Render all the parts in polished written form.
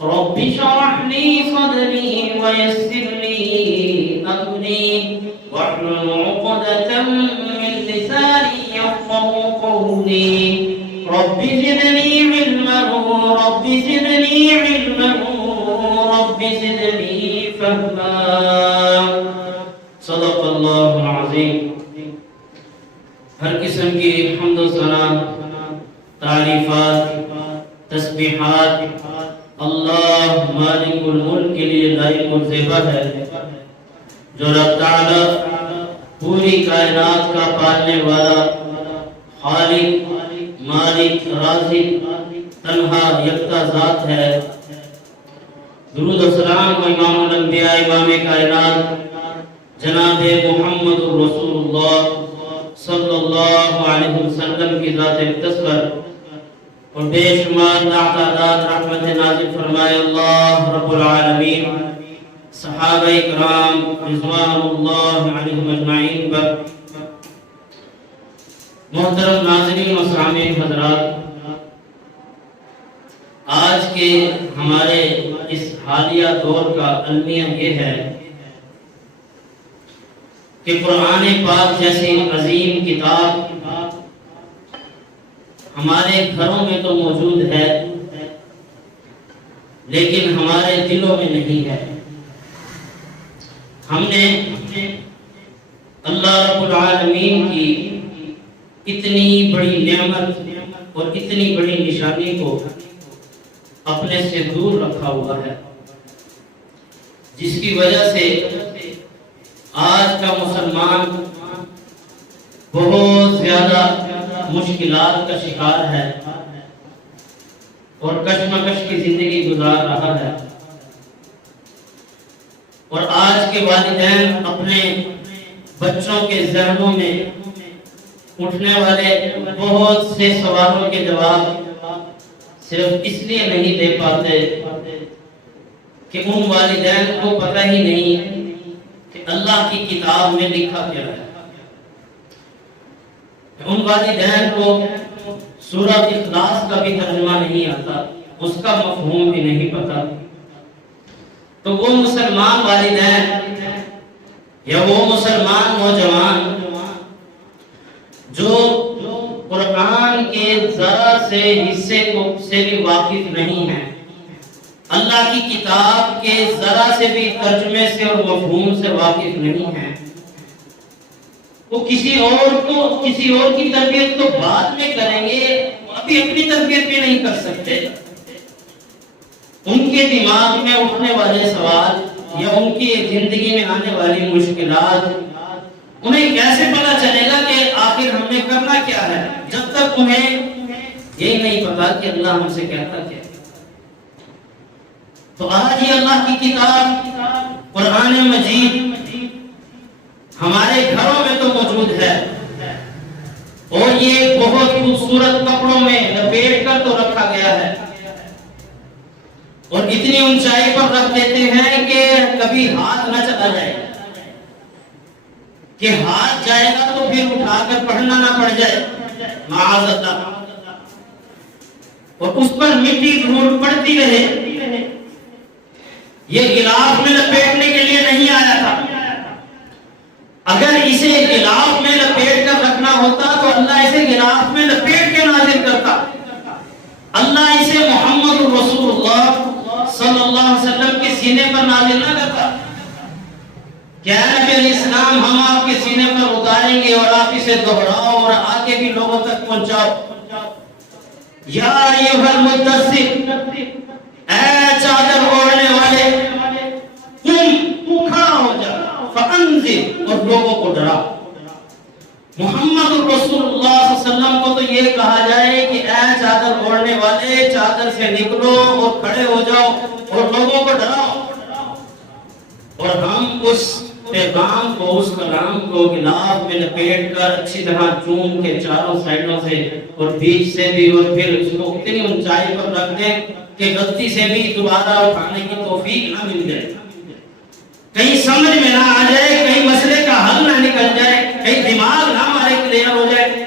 رب اشرح لي صدري ويسر لي أمري واحلل عقدة من لساني يفقهوا قولي رب زدني علما رب زدني علما رب زدني فهما صدق اللہ العظیم۔ ہر قسم کی حمد و ثنا، تعریفات، تسبیحات اللہ مالک الملک کے لیے لائق و زیبا ہے، جو رب تعالی پوری کائنات کا پالنے والا، خالق، مالک، رازق، تنہا یکتا ذات ہے۔ درود و سلام و امام الانبیاء، امام کائنات جناب محمد رسول اللہ صلی اللہ علیہ وسلم کی ذات متصور اور بے شمار تعداد رحمت نازل فرمائے اللہ رب العالمین، صحابہ کرام رضوان اللہ علیہم اجمعین پر۔ محترم ناظرین و سامعین حضرات، آج کے ہمارے اس حالیہ دور کا المیہ یہ ہے کہ قرآن پاک جیسی عظیم کتاب ہمارے گھروں میں تو موجود ہے، لیکن ہمارے دلوں میں نہیں ہے۔ ہم نے اللہ رب العالمین کی اتنی بڑی نعمت اور اتنی بڑی نشانی کو اپنے سے دور رکھا ہوا ہے، جس کی وجہ سے آج کا مسلمان بہت زیادہ مشکلات کا شکار ہے اور کشمکش کی زندگی گزار رہا ہے۔ اور آج کے والدین اپنے بچوں کے ذہنوں میں اٹھنے والے بہت سے سوالوں کے جواب صرف اس لیے نہیں دے پاتے کہ ان والدین کو پتہ ہی نہیں کہ اللہ کی کتاب میں لکھا کیا ہے۔ ان والدین کو سورہ اخلاص کا بھی ترجمہ نہیں آتا، اس کا مفہوم بھی نہیں پتا۔ تو وہ مسلمان والدین یا وہ مسلمان نوجوان جو قرآن کے ذرا سے حصے سے بھی واقف نہیں ہیں، اللہ کی کتاب کے ذرا سے بھی ترجمے سے اور مفہوم سے واقف نہیں ہیں، وہ کسی اور کی تربیت تو بعد میں کریں گے، ابھی اپنی تربیت بھی نہیں کر سکتے۔ ان کے دماغ میں اٹھنے والے سوال یا ان کی زندگی میں آنے والی مشکلات انہیں کیسے پتا چلے گا کہ آخر ہم نے کرنا کیا ہے، جب تک انہیں یہ نہیں پتا کہ اللہ ہم سے کہتا کیا ہے۔ تو آج یہ اللہ کی کتاب قرآن مجید ہمارے گھروں میں تو موجود ہے، اور یہ بہت خوبصورت کپڑوں میں لپیٹ کر تو رکھا گیا ہے، اور اتنی اونچائی پر رکھ دیتے ہیں کہ کبھی ہاتھ نہ چلا جائے، کہ ہاتھ جائے گا تو پھر اٹھا کر پڑھنا نہ پڑ جائے معاذ اللہ، اور اس پر مٹی دھول پڑتی رہے۔ یہ غلاف میں لپیٹنے کے لیے نہیں آیا تھا، اگر اسے غلاف میں لپیٹ کر رکھنا ہوتا تو اللہ اسے غلاف میں لپیٹ کے نازل کرتا، اللہ اسے محمد رسول اللہ صلی اللہ علیہ وسلم کے سینے پر نازل نہ کرتا۔ کیا نبی علیہ السلام ہم آپ کے سینے پر اتاریں گے اور آپ اسے دہراؤ اور آگے بھی لوگوں تک پہنچاؤ۔ یا ایھا المدثر، اے چادر اوڑھنے والے، قم، کھڑا ہو جا، فانذر، اور لوگوں کو ڈرا۔ محمد رسول اللہ صلی اللہ علیہ وسلم کو تو یہ کہا جائے کہ اے چادر اوڑھنے والے، چادر سے نکلو اور کھڑے ہو جاؤ اور لوگوں کو ڈراؤ، اور ہم اس پیغام کو، اس کلام کو غلاف میں لپیٹ کر اچھی طرح چوم کے چاروں سائڈوں سے اور بیچ سے بھی، اور پھر اس کو اتنی اونچائی پر رکھ دیں کہ غلطی سے بھی دوبارہ اٹھانے کی توفیق نہ مل جائے، کہیں سمجھ میں نہ آ جائے، کہیں مسئلے کا حل نہ نکل جائے، کہیں دماغ نہ ہمارے کلیئر ہو جائے۔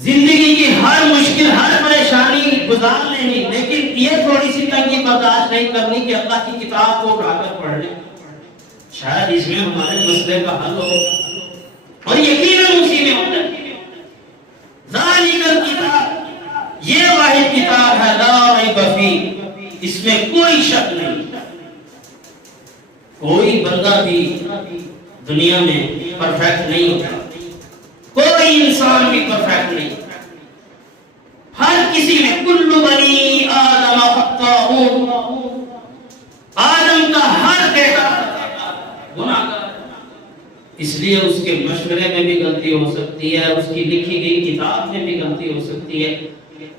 زندگی کی ہر مشکل، ہر پریشانی گزار لیں، لیکن یہ تھوڑی سی تنگی برداشت نہیں کرنی کہ اللہ کی کتاب کو اٹھا کر پڑھ لیں، شاید اس میں ہمارے مسئلے کا حل ہو، اور یقیناً اسی میں ہوتا ہے۔ ذالک الکتاب، یہ واحد کتاب ہے، لا ریب فیہ، اس میں کوئی شک نہیں۔ کوئی بندہ بھی دنیا میں پرفیکٹ نہیں ہوتا، کوئی انسان بھی پرفیکٹ نہیں، ہر کسی میں کل بنی آدم خطاؤون، آدم کا ہر بیٹا گناہگار، اس لیے اس کے مشورے میں بھی غلطی ہو سکتی ہے، اس کی لکھی گئی کتاب میں بھی غلطی ہو سکتی ہے۔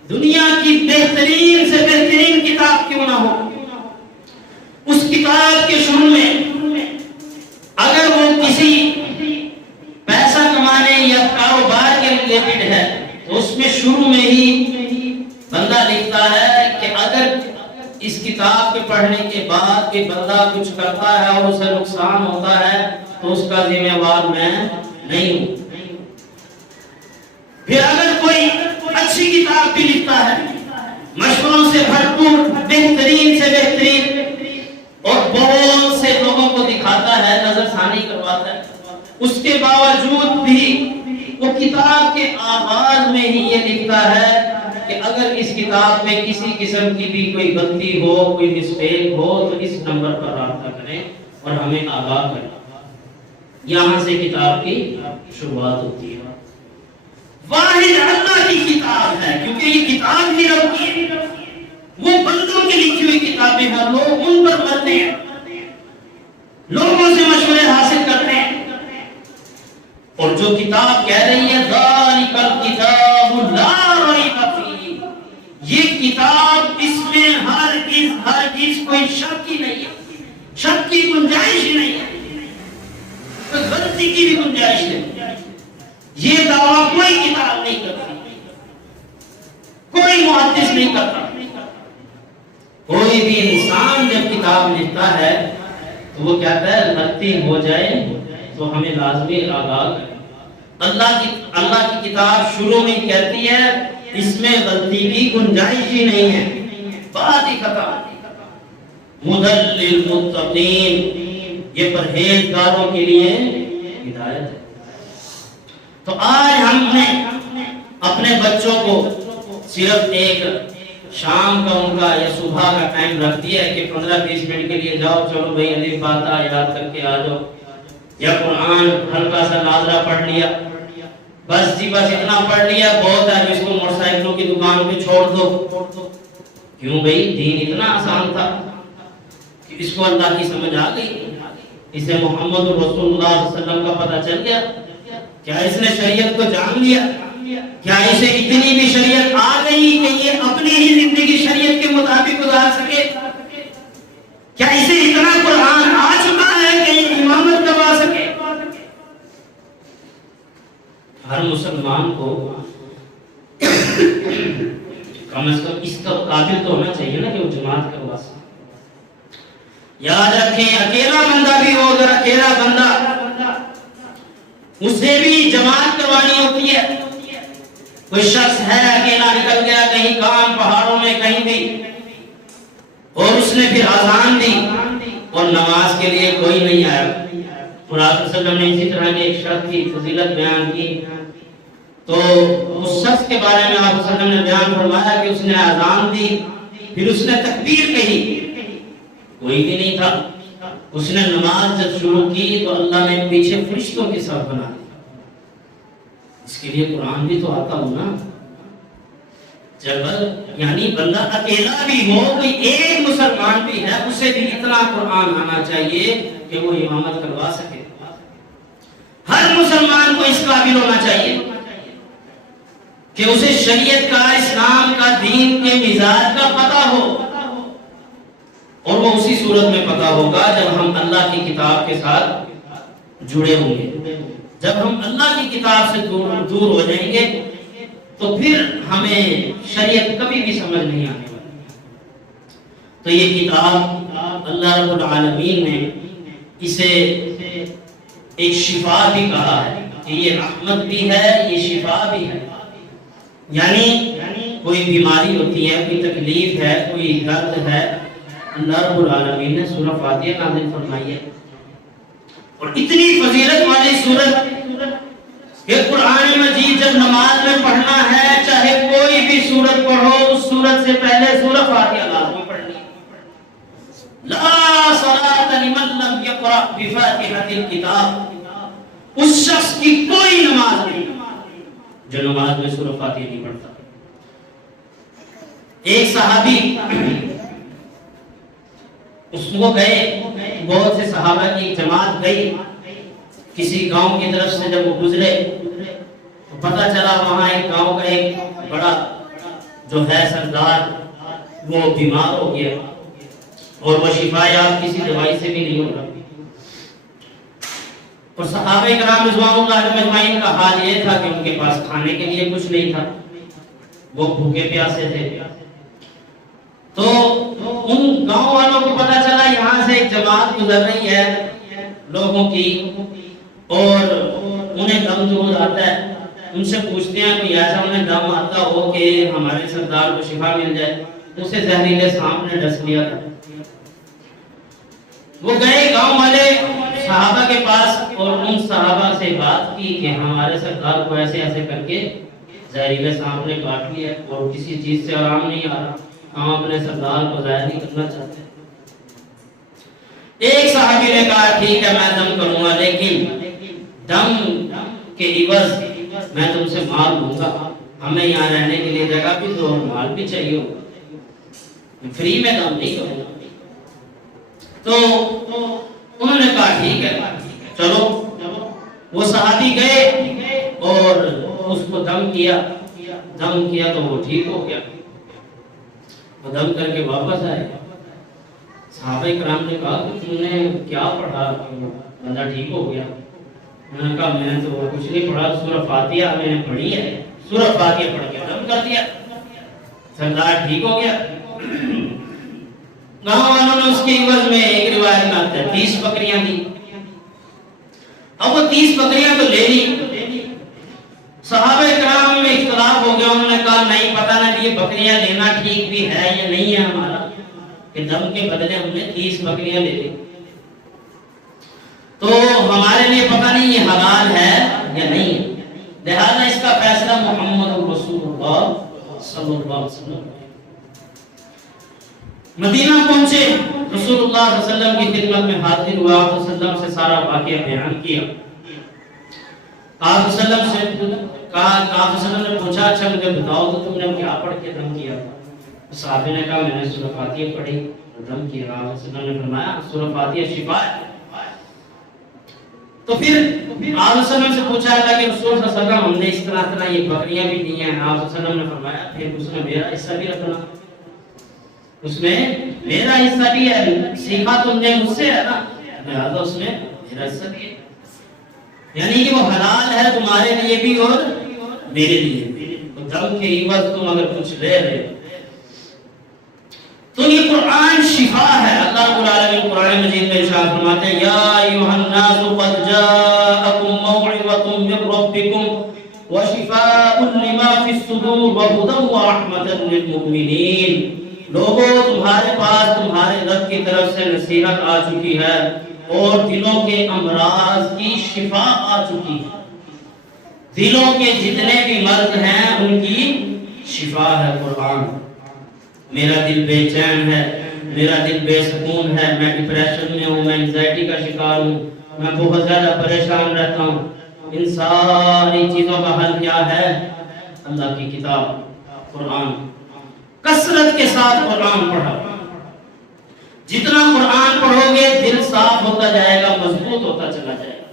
دنیا کی بہترین سے بہترین کتاب کیوں نہ ہو، اس کتاب کے شروع میں اگر وہ کسی پیسہ کمانے یا کاروبار کے ریلیٹڈ ہے تو اس میں شروع میں ہی بندہ لکھتا ہے کہ اگر اس کتاب کے پڑھنے کے بعد کہ بندہ کچھ کرتا ہے اور اسے نقصان ہوتا ہے تو اس کا ذمہ وار میں نہیں ہوں۔ پھر اگر کوئی اچھی کتاب بھی لکھتا ہے، مشوروں سے بھرپور، بہترین سے بہترین، اور بہت سے لوگوں کو دکھاتا ہے، نظر ثانی کرواتا ہے، اس کے باوجود بھی وہ کتاب کے آغاز میں ہی یہ لکھتا ہے کہ اگر اس کتاب میں کسی قسم کی بھی کوئی غلطی ہو، کوئی مسٹیک ہو تو اس نمبر پر رابطہ کریں اور ہمیں آگاہ کریں۔ یہاں سے کتاب کی شروعات ہوتی ہے۔ واحد اللہ کی کتاب ہے، کیونکہ یہ کتاب ہی رب کی ہے، وہ بندوں کی لکھی ہوئی کتابیں ہیں، لوگ ان پر پڑھتے ہیں، لوگوں سے مشورے حاصل کرتے ہیں، اور جو کتاب کہہ رہی ہے ذالک الکتاب لا ریب فیہ، یہ کتاب، اس میں ہر چیز کوئی شک ہی نہیں ہے، شک کی گنجائش ہی نہیں ہے، کوئی غلطی کی بھی گنجائش نہیں۔ یہ دعویٰ کوئی کتاب نہیں کرتی، کوئی محدث نہیں کرتا۔ کوئی بھی انسان جب کتاب لکھتا ہے تو وہ کہتا ہے غلطی ہو جائے تو ہمیں لازمی آگاہ کریں۔ اللہ کی کتاب شروع میں کہتی ہے اس میں غلطی کی گنجائش ہی نہیں ہے، بات ہی ختم۔ ہدی للمتقین، یہ پرہیزگاروں کے لیے ہدایت ہے۔ تو آج ہم نے اپنے بچوں کو صرف ایک شام کا ان کا یا صبح کا ٹائم رکھ دیا ہے کہ 15-20 منٹ کے لیے جاؤ، چلو بھائی الف با تا یاد کر کے آ جاؤ، یا قرآن ہلکا سا ناظرہ پڑھ لیا، بس جی بس اتنا پڑھ لیا بہت ہے، اس کو موٹر سائیکلوں کی دکان پہ چھوڑ دو۔ کیوں بھائی؟ دین اتنا آسان تھا کہ اس کو اللہ کی سمجھ آ گئی، اسے محمد رسول اللہ صلی اللہ علیہ وسلم کا پتہ چل گیا، کیا اس نے شریعت کو جان لیا؟ کیا اسے اتنی بھی شریعت آ گئی کہ یہ اپنی ہی زندگی شریعت کے مطابق گزار سکے؟ کیا اسے اتنا قرآن آ چکا ہے کہ یہ امامت کروا سکے؟ ہر مسلمان کو کم از کم اس کا قابل تو ہونا چاہیے نا کہ وہ جماعت کروا سکے۔ یاد رکھیں، اکیلا بندہ بھی ہو، اگر اکیلا بندہ اسے بھی جماعت کروانی ہوتی ہے۔ کوئی شخص ہے اکیلا نکل گیا کہیں کام پہاڑوں میں کہیں بھی، اور اس نے پھر اذان دی اور نماز کے لیے کوئی نہیں آیا، اور آپ صلی اللہ علیہ وسلم نے اسی طرح کی ایک شخص کی فضیلت بیان کی، تو اس شخص کے بارے میں آپ صلی اللہ علیہ وسلم نے بیان فرمایا کہ اس نے اذان دی، پھر اس نے تکبیر کہی، کوئی بھی نہیں تھا، اس نے نماز جب شروع کی تو اللہ نے پیچھے فرشتوں کے صف بنا دی۔ اس کے لیے قرآن بھی تو آتا ہو نا، جب یعنی بندہ اکیلا بھی ہو، کوئی ایک مسلمان بھی ہے، اسے بھی اتنا قرآن آنا چاہیے کہ وہ امامت کروا سکے۔ ہر مسلمان کو اس قابل ہونا چاہیے کہ اسے شریعت کا، اسلام کا، دین کے مزاج کا پتہ ہو، اور وہ اسی صورت میں پتہ ہوگا جب ہم اللہ کی کتاب کے ساتھ جڑے ہوں گے۔ جب ہم اللہ کی کتاب سے دور ہو جائیں گے تو پھر ہمیں شریعت کبھی بھی سمجھ نہیں آنے والی۔ تو یہ کتاب اللہ رب العالمین نے اسے ایک شفا بھی کہا ہے کہ یہ رحمت بھی ہے، یہ شفا بھی ہے، یعنی کوئی بیماری ہوتی ہے، کوئی تکلیف ہے، کوئی درد ہے، اللہ رب العالمین نے سورہ فاتحہ نازل فرمائی ہے۔ اور اتنی فضیلت والی سورت کہ قرآن مجید جب نماز میں پڑھنا ہے، چاہے کوئی بھی سورت پڑھو، اس سورت سے پہلے سورہ فاتحہ لازمی پڑھنی ہے۔ لا صلاۃ لمن لم یقرأ بفاتحۃ الکتاب، اس شخص کی کوئی نماز نہیں جو نماز میں سورہ فاتحہ نہیں پڑھتا۔ ایک صحابی اس کو گئے، بہت سے صحابہ کی جماعت گئی، کسی گاؤں کی طرف سے جب وہ گزرے تو پتہ چلا وہاں ایک گاؤں کا ایک بڑا جو ہے سردار وہ بیمار ہو گیا اور وہ شفا یاب کسی دوائی سے بھی نہیں ہو رہا۔ اور صحابہ کرام رضوان اللہ علیہم اجمعین کا حال یہ تھا کہ ان کے پاس کھانے کے لیے کچھ نہیں تھا، وہ بھوکے پیاسے تھے۔ تو ان گاؤں والوں کو پتا چلا یہاں سے ایک جماعت گزر رہی ہے لوگوں کی اور انہیں دم دود آتا ہے، ان سے پوچھتے ہیں کوئی ایسا انہیں دم آتا ہو کہ ہمارے سردار کو شفا مل جائے۔ اسے زہریلے سانپ نے ڈس لیا تھا۔ وہ گئے گاؤں والے صحابہ کے پاس اور ان صحابہ سے بات کی کہ ہمارے سردار کو ایسے ایسے کر کے زہریلے سانپ نے کاٹ لیا اور کسی چیز سے آرام نہیں آ رہا، ہم اپنے سردار کو ظاہر نہیں کرنا چاہتے۔ ایک صحابی نے کہا ٹھیک ہے میں دم کروں گا، لیکن دم کے عوض میں تم سے مال لوں گا، ہمیں یہاں رہنے کے لیے جگہ بھی دو اور مال بھی چاہیے ہوگا، فری میں دم نہیں کروں گا۔ تو انہوں نے کہا ٹھیک ہے چلو۔ وہ صحابی گئے اور اس کو دم کیا تو وہ ٹھیک ہو گیا۔ وہ دم کر کے واپس آئے، صحابہ کرام نے کہا کہ تم نے کیا پڑھا بندہ ٹھیک ہو گیا؟ انہوں نے کہا میں نے تو کچھ نہیں پڑھا، سورہ فاتحہ میں نے پڑھی ہے، سورہ فاتحہ پڑھ کے دم کر دیا، سردار ٹھیک ہو گیا۔ گاؤں والوں نے اس کے عوض میں ایک روایت میں آتا ہے 30 بکریاں دی۔ اب وہ 30 بکریاں تو لے لی، صحابہ کرام میں اختلاف ہو گیا، انہوں نے کہا نہیں پتہ نہیں یہ بکریاں لینا ٹھیک بھی ہے یا نہیں ہے ہمارا کہ دم کے بدلے ہم نے 30 بکریاں لے لی، تو ہمارے لیے پتہ نہیں یہ حلال ہے یا نہیں ہے، لہذا اس کا فیصلہ محمد رسول اللہ صلی اللہ علیہ وسلم۔ مدینہ پہنچے، رسول اللہ صلی اللہ علیہ وسلم کی خدمت میں حاضر ہوا، آپ صلی اللہ علیہ وسلم سے سارا واقعہ بیان کیا۔ آپ صلی اللہ علیہ وسلم سے کہا، آپ صلی اللہ علیہ وسلم نے پوچھا اچھا مجھے بتاؤ تو تم نے کیا پڑھ کے دم کیا؟ صحابہ نے کہا میں نے سورہ فاتحہ پڑھی اور دم کیا۔ آپ صلی اللہ علیہ وسلم نے فرمایا سورہ فاتحہ شفا ہے۔ تو پھر آپ صلی اللہ علیہ وسلم سے پوچھا تھا کہ رسول صلی اللہ علیہ وسلم ہم نے اس طرح یہ بکریاں بھی دی ہیں، آپ صلی اللہ علیہ وسلم نے فرمایا پھر اس میں میرا حصہ بھی رکھنا، اس میں میرا حصہ بھی ہے، سیکھا تم نے مجھ سے ہے نا، لہذا اس میں میرا حصہ بھی ہے، یعنی کہ وہ حلال ہے تمہارے لیے بھی اور میرے لیے بھی۔ دم کے عوض تم اگر کچھ لے رہے تو یہ قرآن شفا ہے۔ اللہ رب العالمین قرآن مجید میں ارشاد فرماتے ہیں یا ایھا الناس قد جاءکم موعظۃ من ربکم وشفاء لما فی الصدور وہدی ورحمۃ للمؤمنین۔ لوگوں تمہارے پاس تمہارے رب کی طرف سے نصیحت آ چکی ہے اور دلوں کے امراض کی شفا آ چکی ہے، دلوں کے جتنے بھی مرض ہیں ان کی شفا ہے قرآن۔ میرا دل بے چین ہے، میرا دل بے سکون ہے، میں ڈپریشن میں ہوں، میں انزائٹی کا شکار ہوں، میں بہت زیادہ پریشان رہتا ہوں، ان ساری چیزوں کا حل کیا ہے؟ اللہ کی کتاب قرآن۔ کثرت کے ساتھ قرآن پڑھو، جتنا قرآن پڑھو گے دل صاف ہوتا جائے گا، مضبوط ہوتا چلا جائے گا۔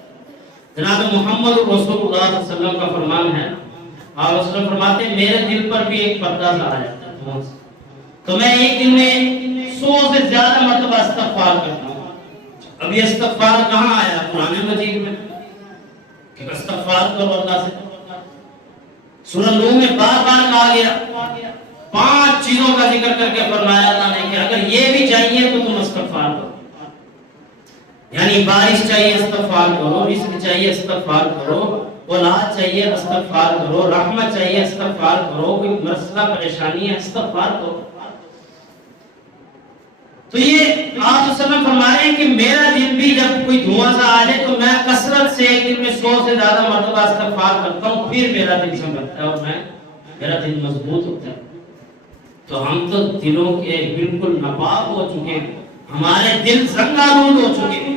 جناب محمد رسول اللہ صلی اللہ علیہ وسلم کا فرمان ہے، آپ وسلم فرماتے ہیں میرے دل پر بھی ایک پردہ سا آ جاتا ہے تو میں ایک دن میں 100 سے زیادہ مرتبہ استغفار کرتا ہوں۔ اب یہ استغفار کہاں آیا؟ قرآن مجید میں کہ استغفار کرو اللہ سے۔ سورہ نوح میں بار بار کہا گیا، 5 چیزوں کا ذکر کر کے فرمایا اللہ نے کہ اگر یہ بھی چاہیے تو تم استغفار کرو، یعنی بارش چاہیے استغفار کرو، رزق چاہیے استغفار کرو، اولاد چاہیے استغفار کرو، رحمت چاہیے استغفار کرو، کوئی مسئلہ پریشانی ہے استغفار کرو۔ تو یہ آپ صلی اللہ علیہ وسلم فرما رہے ہیں کہ میرا دل بھی جب کوئی دھواں سا آ جائے تو میں کثرت سے ایک دن میں 100 سے زیادہ مرتبہ استغفار کرتا ہوں، پھر میرا دل سنبھلتا ہے اور میرا دل مضبوط ہوتا ہے۔ تو ہم تو دلوں کے بالکل ناپاک ہو چکے ہیں، ہمارے دل زنگ آلود ہو چکے ہیں۔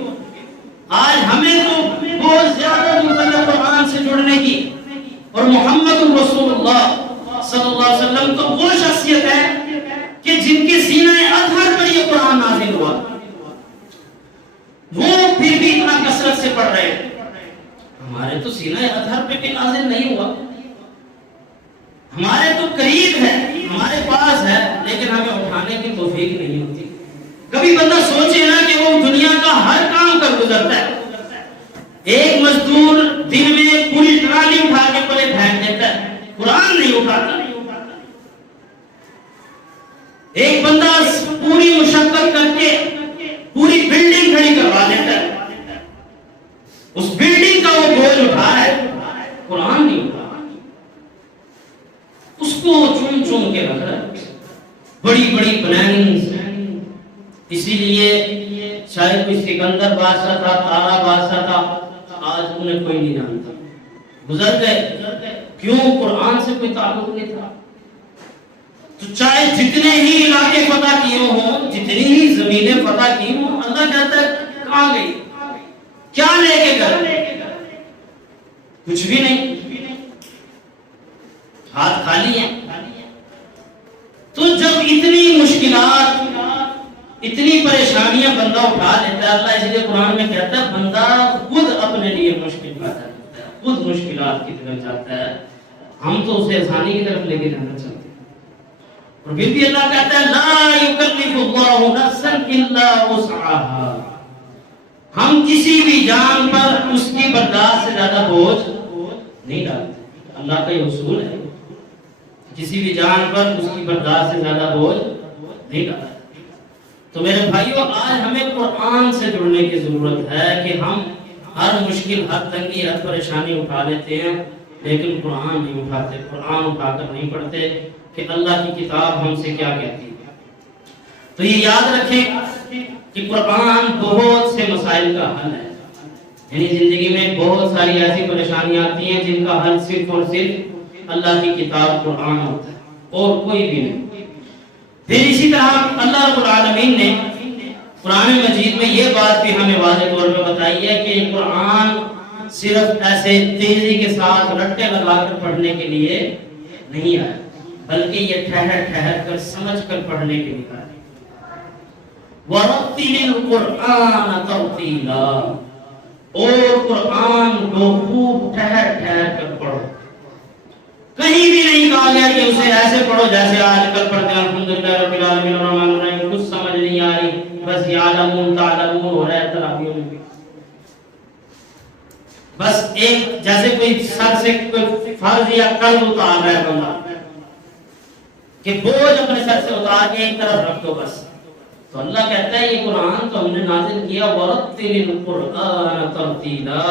آج ہمیں تو بہت زیادہ ضرورت ہے قرآن سے جڑنے کی، اور محمد رسول اللہ صلی اللہ علیہ وسلم تو وہ شخصیت ہے کہ جن کے سینہ اطہر پر یہ قرآن نازل ہوا، وہ پھر بھی اتنا کثرت سے پڑھ رہے ہیں۔ ہمارے تو سینہ اطہر پہ بھی نازل نہیں ہوا، ہمارے تو قریب ہے، ہمارے پاس ہے، لیکن ہمیں اٹھانے کی توفیق نہیں ہوتی۔ کبھی بندہ سوچے نا کہ وہ دنیا کا ہر کام کر گزرتا ہے، ایک مزدور دن میں پوری ٹرالی اٹھا کے پلے پھینک دیتا ہے، قرآن نہیں اٹھاتا۔ ایک بندہ پوری مشقت کر کے پوری بلڈنگ کھڑی کروا لیتا ہے، اس بلڈنگ کا وہ بوجھ اٹھا ہے، قرآن نہیں اٹھا، اس کو چون چون کے رکھ رہا ہے، بڑی بڑی پلاننگ۔ اسی لیے شاید کوئی سکندر بادشاہ تھا، تارا بادشاہ تھا، آج انہیں کوئی نہیں جانتا، گزر گئے، کیوں؟ قرآن سے کوئی تعلق نہیں تھا۔ تو چاہے جتنے ہی علاقے فتح کیے ہوں، جتنی ہی زمینیں فتح کی ہوں، اللہ کہتا ہے کہاں گئی، کیا لے کے گئے؟ کچھ بھی نہیں، ہاتھ خالی ہیں۔ تو جب اتنی مشکلات، اتنی پریشانیاں بندہ اٹھا لیتا ہے، اللہ اس لیے قرآن میں کہتا ہے بندہ خود اپنے لیے مشکل پیدا کرتا ہے، خود مشکلات کی طرف جاتا ہے، ہم تو اسے آسانی کی طرف لے کے جانا چاہتے ہیں۔ اور پھر بھی اللہ کہتا ہے لا یکلف اللہ نفسا الا وسعها، ہم کسی بھی جان پر اس کی برداشت سے زیادہ بوجھ نہیں ڈالتے۔ اللہ کا یہ اصول ہے، کسی بھی جان پر اس کی برداشت سے زیادہ بوجھ نہیں ڈالتے۔ تو میرے بھائیوں، آج ہمیں قرآن سے جڑنے کی ضرورت ہے کہ ہم ہر مشکل، ہر تنگی، ہر پریشانی اٹھا لیتے ہیں، لیکن قرآن نہیں اٹھاتے، قرآن اٹھا کر نہیں پڑھتے کہ اللہ کی کتاب ہم سے کیا کہتی ہے۔ تو یہ یاد رکھیں کہ قرآن بہت سے مسائل کا حل ہے، یعنی زندگی میں بہت ساری ایسی پریشانیاں آتی ہیں جن کا حل صرف اور صرف اللہ کی کتاب قرآن ہوتا ہے، اور کوئی بھی نہیں۔ پھر اسی طرح اللہ رب العالمین نے قرآن مجید میں یہ بات بھی ہمیں واضح طور پہ بتائی ہے کہ قرآن صرف ایسے تیزی کے ساتھ رٹے لگا کر پڑھنے کے لیے نہیں آیا، بلکہ یہ ٹھہر ٹھہر کر سمجھ کر پڑھنے کے لیے آیا۔ وَرَتِّلِ الْقُرْآنَ تَرْتِيلًا، اور قرآن کو خوب ٹھہر ٹھہر کر پڑھو۔ کہیں بھی نہیں کہا گیا کہ اسے ایسے پڑھو جیسے آج کل پڑھتے ہیں الحمدللہ رب العالمین الرحمن الرحیم، کچھ سمجھ نہیں آ رہی، بس یعلمون تعلمون ہو رہا ہے تراویح میں بھی، بس ایک جیسے کوئی سر سے کوئی فرض یا قرض اتار رہا ہے بندہ کہ بوجھ اپنے سر سے اتار کے ایک طرف رکھ دو بس۔ تو اللہ کہتا ہے یہ قرآن تو ہم نے نازل کیا وَرَتِّلِ الْقُرْآنَ تَرْتِيلًا،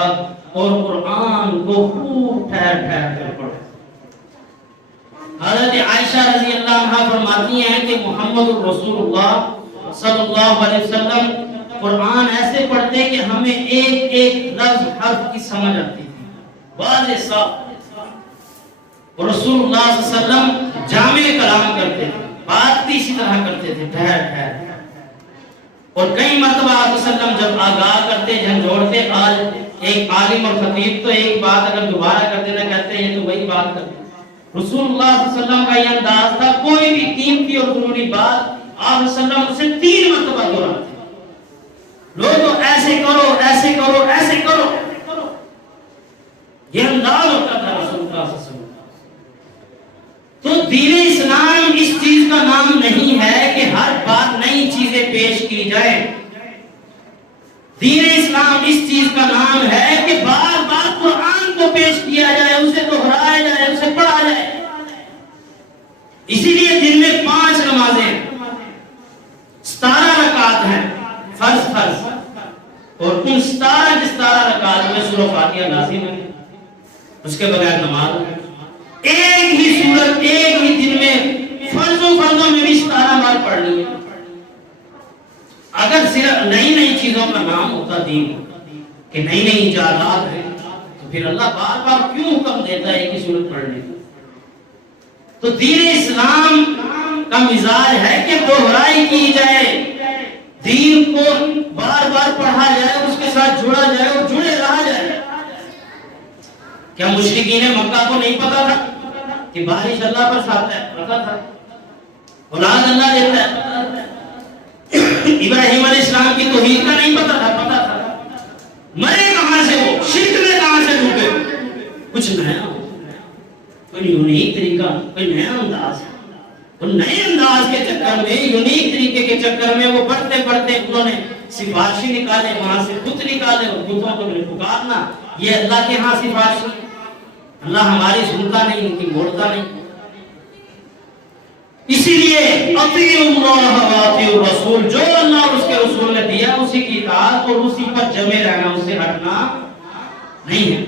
اور قرآن کو خوب ٹھہر ٹھہر کر پڑھو۔ حضرت عائشہ رضی اللہ عنہ فرماتی ہیں کہ محمد رسول اللہ صلی اللہ علیہ وسلم قرآن ایسے پڑھتے کہ ہمیں ایک ایک لفظ حرف کی سمجھ آتی تھی، واضح صاف۔ اور رسول اللہ صلی اللہ علیہ وسلم جامع کلام کرتے تھے، بات بھی اسی طرح کرتے تھے ٹھہر ٹھہر۔ اور کئی مرتبہ آپ وسلم جب آگاہ کرتے، جھنجھوڑتے، آج ایک عالم اور خطیب تو ایک بات اگر دوبارہ کر دینا کہتے ہیں یہ تو وہی بات کرتے۔ رسول اللہ صلی اللہ علیہ وسلم کا یہ انداز تھا، کوئی بھی قیمتی اور ضروری بات آپ وسلم اسے 3 مرتبہ دہراتے، لوگوں ایسے کرو ایسے کرو ایسے کرو، یہ انداز ہوتا تھا رسول اللہ صلی اللہ علیہ وسلم۔ تو دین اسلام اس چیز کا نام نہیں ہے کہ ہر بات نئی چیزیں پیش کی جائیں، دین اسلام اس چیز کا نام ہے کہ بار بار قرآن کو پیش کیا جائے، اسے دہرایا جائے، اسے پڑھا جائے۔ اسی لیے دن میں 5 نمازیں 17 رکعات ہیں فرض، اور ان 17 رکعات میں سورہ فاتحہ لازم ہے۔ اس کے بغیر نماز ایک ہی سورت ایک ہی دن میں فرضوں میں بھی 17 بار پڑھنی ہے. اگر صرف نئی نئی چیزوں کا نام ہوتا دین کہ نئی نئی ایجادات ہیں تو پھر اللہ بار بار کیوں حکم دیتا ہے کہ صورت پڑھنے کا؟ تو دین اسلام کا مزاج ہے کہ دوہرائی کی جائے، دین کو بار بار پڑھا جائے، اس کے ساتھ جڑا جائے اور جڑے رہا جائے. کیا مشرکین مکہ کو نہیں پتا تھا کہ بارش اللہ برساتا ہے؟ پتا تھا. اولاد اللہ دیتا ہے. ابراہیم علیہ السلام کی توحید کا نہیں پتا تھا؟ پتا تھا. مرے کہاں سے وہ، شرک میں کہاں سے ڈوبے؟ کچھ نیا، کوئی یونیک طریقہ، کوئی نیا انداز. اور نئے انداز کے چکر میں، یونیک طریقے کے چکر میں وہ بڑھتے بڑھتے انہوں نے سفارشی نکالے، وہاں سے بت نکالے اور بتوں کو پکارنا. یہ اللہ کے ہاں سفارشی. اللہ ہماری سنتا نہیں، ان کی موڑتا نہیں. اسی لیے اطیعوا اللہ و اطیعوا الرسول، جو اللہ اور اس کے رسول نے دیا اسی کی اطاعت اور اسی پر جمے رہنا، اس سے ہٹنا نہیں ہے.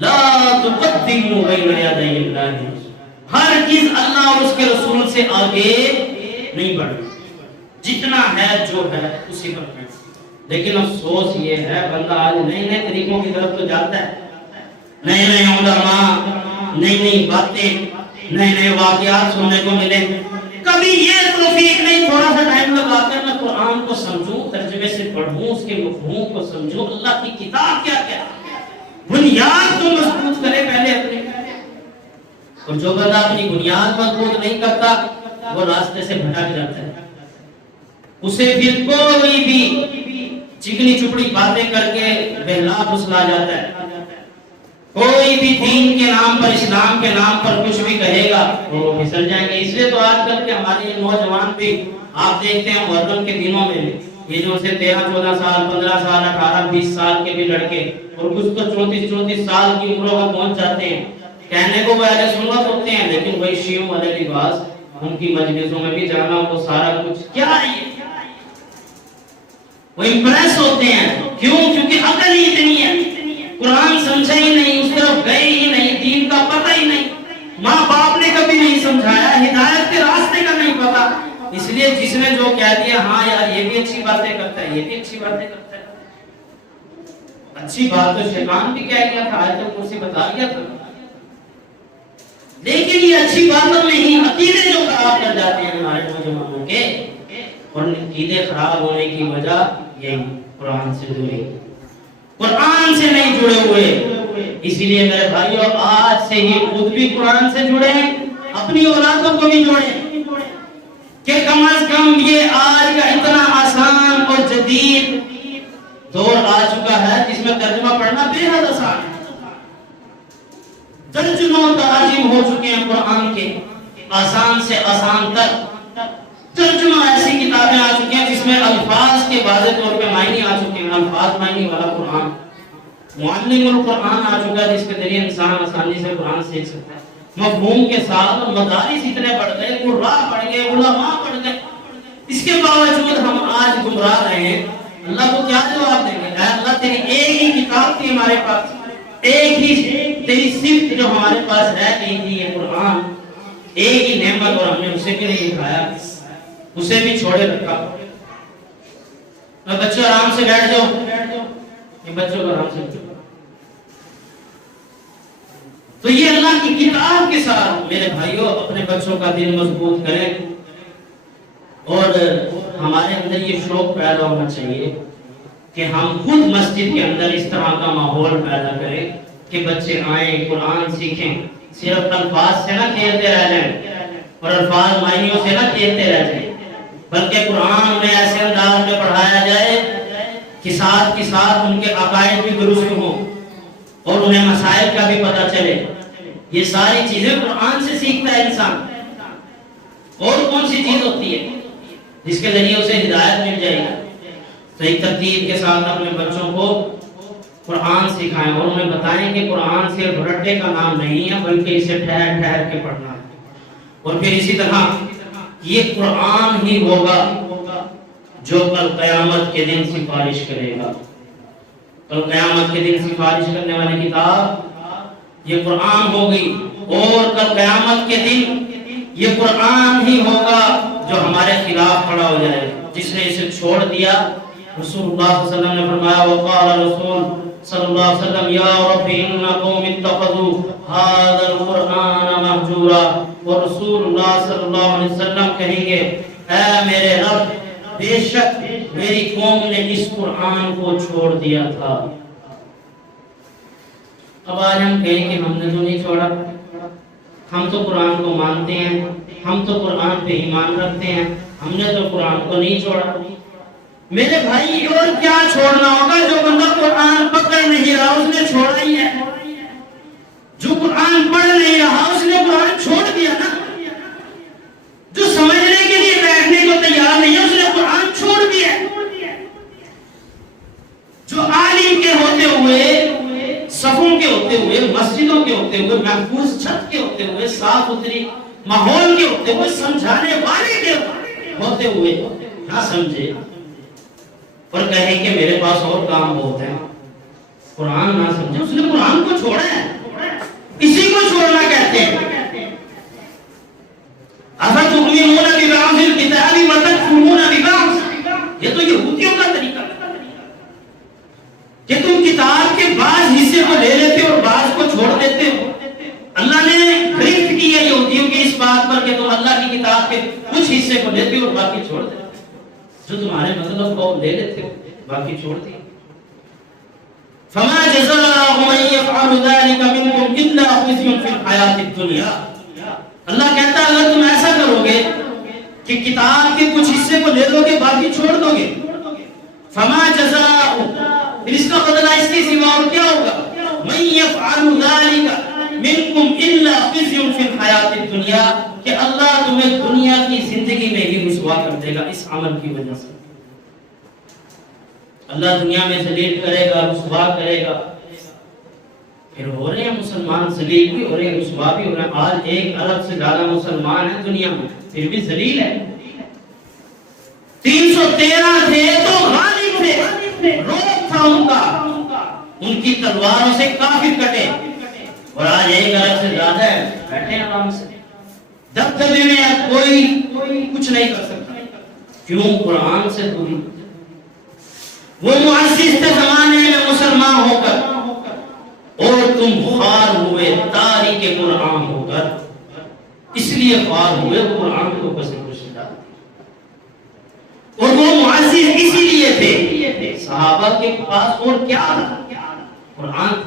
لا تقدموا بین یدی اللہ، ہر چیز اللہ اور اس کے رسول سے آگے نہیں بڑھنا. جتنا ہے جو ہے اسی پر ہے. لیکن افسوس یہ ہے بندہ آج نئے نئے طریقوں کی طرف تو جاتا ہے، نئے نئے علماء، نئی نئی باتیں، نئے نئے واقعات سننے کو ملے. کبھی یہ توفیق نہیں تھوڑا سا ٹائم لگا کر میں قرآن کو سمجھوں، ترجمے سے پڑھوں، اس کے مفہوم کو سمجھوں، اللہ کی کتاب کیا کیا بنیاد کو مضبوط کرے پہلے اپنے. اور جو بندہ اپنی بنیاد مضبوط نہیں کرتا وہ راستے سے بھٹک جاتا ہے. اسے پھر کوئی بھی چکنی چپڑی باتیں کر کے بہلا پھسلا جاتا ہے. کوئی بھی دین کے نام پر، اسلام کے نام پر کچھ بھی کہے گا وہ پھسل جائیں گے. اس لیے تو آج کل کے ہمارے نوجوان بھی آپ دیکھتے ہیں محرم کے دنوں میں یہ جو سے 13-14 سال، 15 سال، 18-20 سال کے بھی لڑکے اور کچھ تو 34-34 سال کی عمروں کا پہنچ جاتے ہیں. کہنے کو وہ اہل سنت ہوتے ہیں لیکن وہی شیعوں والے لباس، ان کی مجلسوں میں بھی جانا، وہ سارا کچھ کیا ہے یہ، وہ امپریس ہوتے ہیں. کیوں؟ کیونکہ عقل ہی اتنی ہے، قرآن سمجھا ہی نہیں، اس طرف گئے ہی نہیں، دین کا پتہ ہی نہیں، ماں باپ نے کبھی نہیں سمجھایا، ہدایت کے راستے کا نہیں پتا. اس لیے جس نے جو کہہ دیا ہاں یار یہ بھی اچھی باتیں کرتا ہے، یہ بھی اچھی باتیں کرتا ہے. اچھی بات تو شیطان بھی کہہ گیا تھا، آج تک اسے بتا گیا تھا. لیکن یہ اچھی باتوں میں ہی عقیدے جو خراب کر جاتے ہیں ہمارے نوجوانوں کے، اور عقیدے خراب ہونے کی وجہ یہی قرآن سے جڑے، قرآن سے نہیں جڑے ہوئے. اسی لیے میرے بھائیوں آج سے ہی خود بھی قرآن سے جڑے، اپنی اولادوں کو بھی جوڑیں کہ کم از کم یہ آج کا اتنا آسان اور جدید دور آ چکا ہے جس میں ترجمہ پڑھنا بے حد آسان ہے. درجنوں تراجم ہو چکے ہیں قرآن کے، آسان سے آسان تک ترجمہ ایسی کتابیں آ چکی ہیں جس میں الفاظ کے واضح طور پہ معنی آ چکے ہیں. الفاظ معنی والا قرآن، معلم القرآن آ چکا ہے جس کے ذریعے انسان آسانی سے قرآن سیکھ سکتا ہے مفہوم کے ساتھ. اور مدارس اتنے بڑھ گئے، قراء بڑھ گئے، علماء بڑھ گئے، اس کے باوجود ہم آج گمراہ رہے ہیں. اللہ کو کیا جواب دیں گے؟ اے اللہ تیری ایک ہی کتاب تھی ہمارے پاس، ایک ہی تیری صفت جو ہمارے پاس ہے نہیں تھی، یہ قرآن ایک ہی نعمت، اور ہم نے اسے بھی نہیں کھایا، اسے بھی چھوڑے رکھا. بچوں آرام سے بیٹھ جاؤ، یہ بچوں کو آرام سے بیٹھ جاؤ. تو یہ اللہ کی کتاب کے ساتھ میرے بھائیوں اپنے بچوں کا دل مضبوط کریں. اور ہمارے اندر یہ شوق پیدا ہونا چاہیے کہ ہم خود مسجد کے اندر اس طرح کا ماحول پیدا کریں کہ بچے آئیں، قرآن سیکھیں. صرف الفاظ سے نہ کھیلتے رہ جائیں اور الفاظ معنیوں سے نہ کھیلتے رہ جائیں، بلکہ قرآن میں ایسے انداز میں پڑھایا جائے کہ ساتھ کے ساتھ ان کے عقائد بھی درست ہوں اور انہیں مسائل کا بھی پتہ چلے. یہ ساری چیزیں قرآن سے سیکھتا ہے انسان. اور کون سی چیز ہوتی ہے جس کے ذریعے اسے ہدایت مل جائے گی؟ تو ایک ترتیب کے ساتھ اپنے بچوں کو قرآن سکھائیں اور انہیں بتائیں کہ قرآن صرف رٹے کا نام نہیں ہے بلکہ اسے ٹھہر ٹھہر کے پڑھنا ہے. اور پھر اسی طرح یہ قرآن ہی ہوگا جو کل قیامت کے دن سفارش کرے گا. کل قیامت کے دن سفارش کرنے والی کتاب یہ قرآن ہو گئی، اور کل قیامت کے دن یہ قرآن ہی ہوگا جو ہمارے خلاف کھڑا ہو جائے. جس نے اسے چھوڑ دیا، رسول اللہ صلی اللہ علیہ وسلم نے فرمایا وقال رسول صلی اللہ علیہ وسلم یا رب ان قوم اتخذوا هذا القرآن مهجورا. اور رسول اللہ صلی اللہ علیہ وسلم کہیں گے اے میرے رب بے شک میری قوم نے اس قرآن کو چھوڑ دیا تھا. اب آج ہم کہیں کہ ہم نے تو نہیں چھوڑا، ہم تو قرآن کو مانتے ہیں، ہم تو قرآن پہ ایمان رکھتے ہیں، ہم نے تو قرآن کو نہیں چھوڑا. میرے بھائی اور کیا چھوڑنا ہوگا؟ جو بندہ قرآن پکڑ نہیں رہا اس نے چھوڑا ہی ہے. جو قرآن پڑھ نہیں رہا اس نے قرآن چھوڑ دیا نا. جو سمجھنے کے لیے بیٹھنے کو تیار نہیں ہے اس نے قرآن چھوڑ دیا. جو عالم کے ہوتے ہوئے، صفوں کے ہوتے ہوئے، مسجدوں کے ہوتے ہوئے، محفوظ چھت کے ہوتے ہوئے، صاف ستھری ماحول کے ہوتے ہوئے، سمجھانے والے کے ہوتے ہوئے نہ سمجھے اور کہے کہ میرے پاس اور کام بہت ہے، قرآن نہ سمجھے، اس نے قرآن کو چھوڑا ہے. اسی کو چھوڑنا کہتے ہیں. افتؤمنون ببعض الکتاب وتکفرون ببعض. یہ تو یہودیوں کا طریقہ کہ تم کتاب کے بعض حصے کو لے لیتے اور بعض کو چھوڑ دیتے ہو. اللہ نے گرفت کی ہے یہودیوں کی اس بات پر کہ تم اللہ کی کتاب کے کچھ حصے کو لیتے ہو اور باقی چھوڑ دیتے. جو تمہارے مطلب کو لے لیتے ہو باقی چھوڑ دیتے. فما جزاء من يفعل ذلك منكم الا خزي في الحياة الدنيا. اللہ کہتا ہے اگر تم ایسا کرو گے کہ کتاب کے کچھ حصے کو لے لو گے باقی چھوڑ دو گے، فما جزاء، پھر اس کا بدلہ اس کے سوا اور کیا ہوگا؟ من يفعل ذلك منكم الا خزي في الحياة الدنيا، کہ اللہ تمہیں دنیا کی زندگی میں بھی رسوا کر دے گا اس عمل کی وجہ سے. اللہ دنیا میں ذلیل کرے گا، رسوا کرے گا. پھر ہو رہے ہیں مسلمان ذلیل بھی ہو رہے ہیں، رسوا بھی ہو رہے ہیں. آج 1 ارب سے زیادہ مسلمان ہیں دنیا میں، پھر بھی ذلیل ہے. 313 تھے تو غالب تھے، روک تھا ان کا، ان کی تلواروں سے کافر کٹے. اور آج 1 ارب سے زیادہ ہے، بیٹھے ہیں آرام سے، دبدبے میں کوئی کچھ نہیں کر سکتا. کیوں؟ قرآن سے دوری. وہ معزز تھے زمانے میں مسلمان ہو کر، اور تم خوار ہوئے تاریخ قرآن ہو کر. اس لیے خوار ہوئے قرآن کو پسند کشیدہ. اور وہ معزز اسی لیے تھے، صحابہ کے پاس اور کیا تھا؟ قرآن.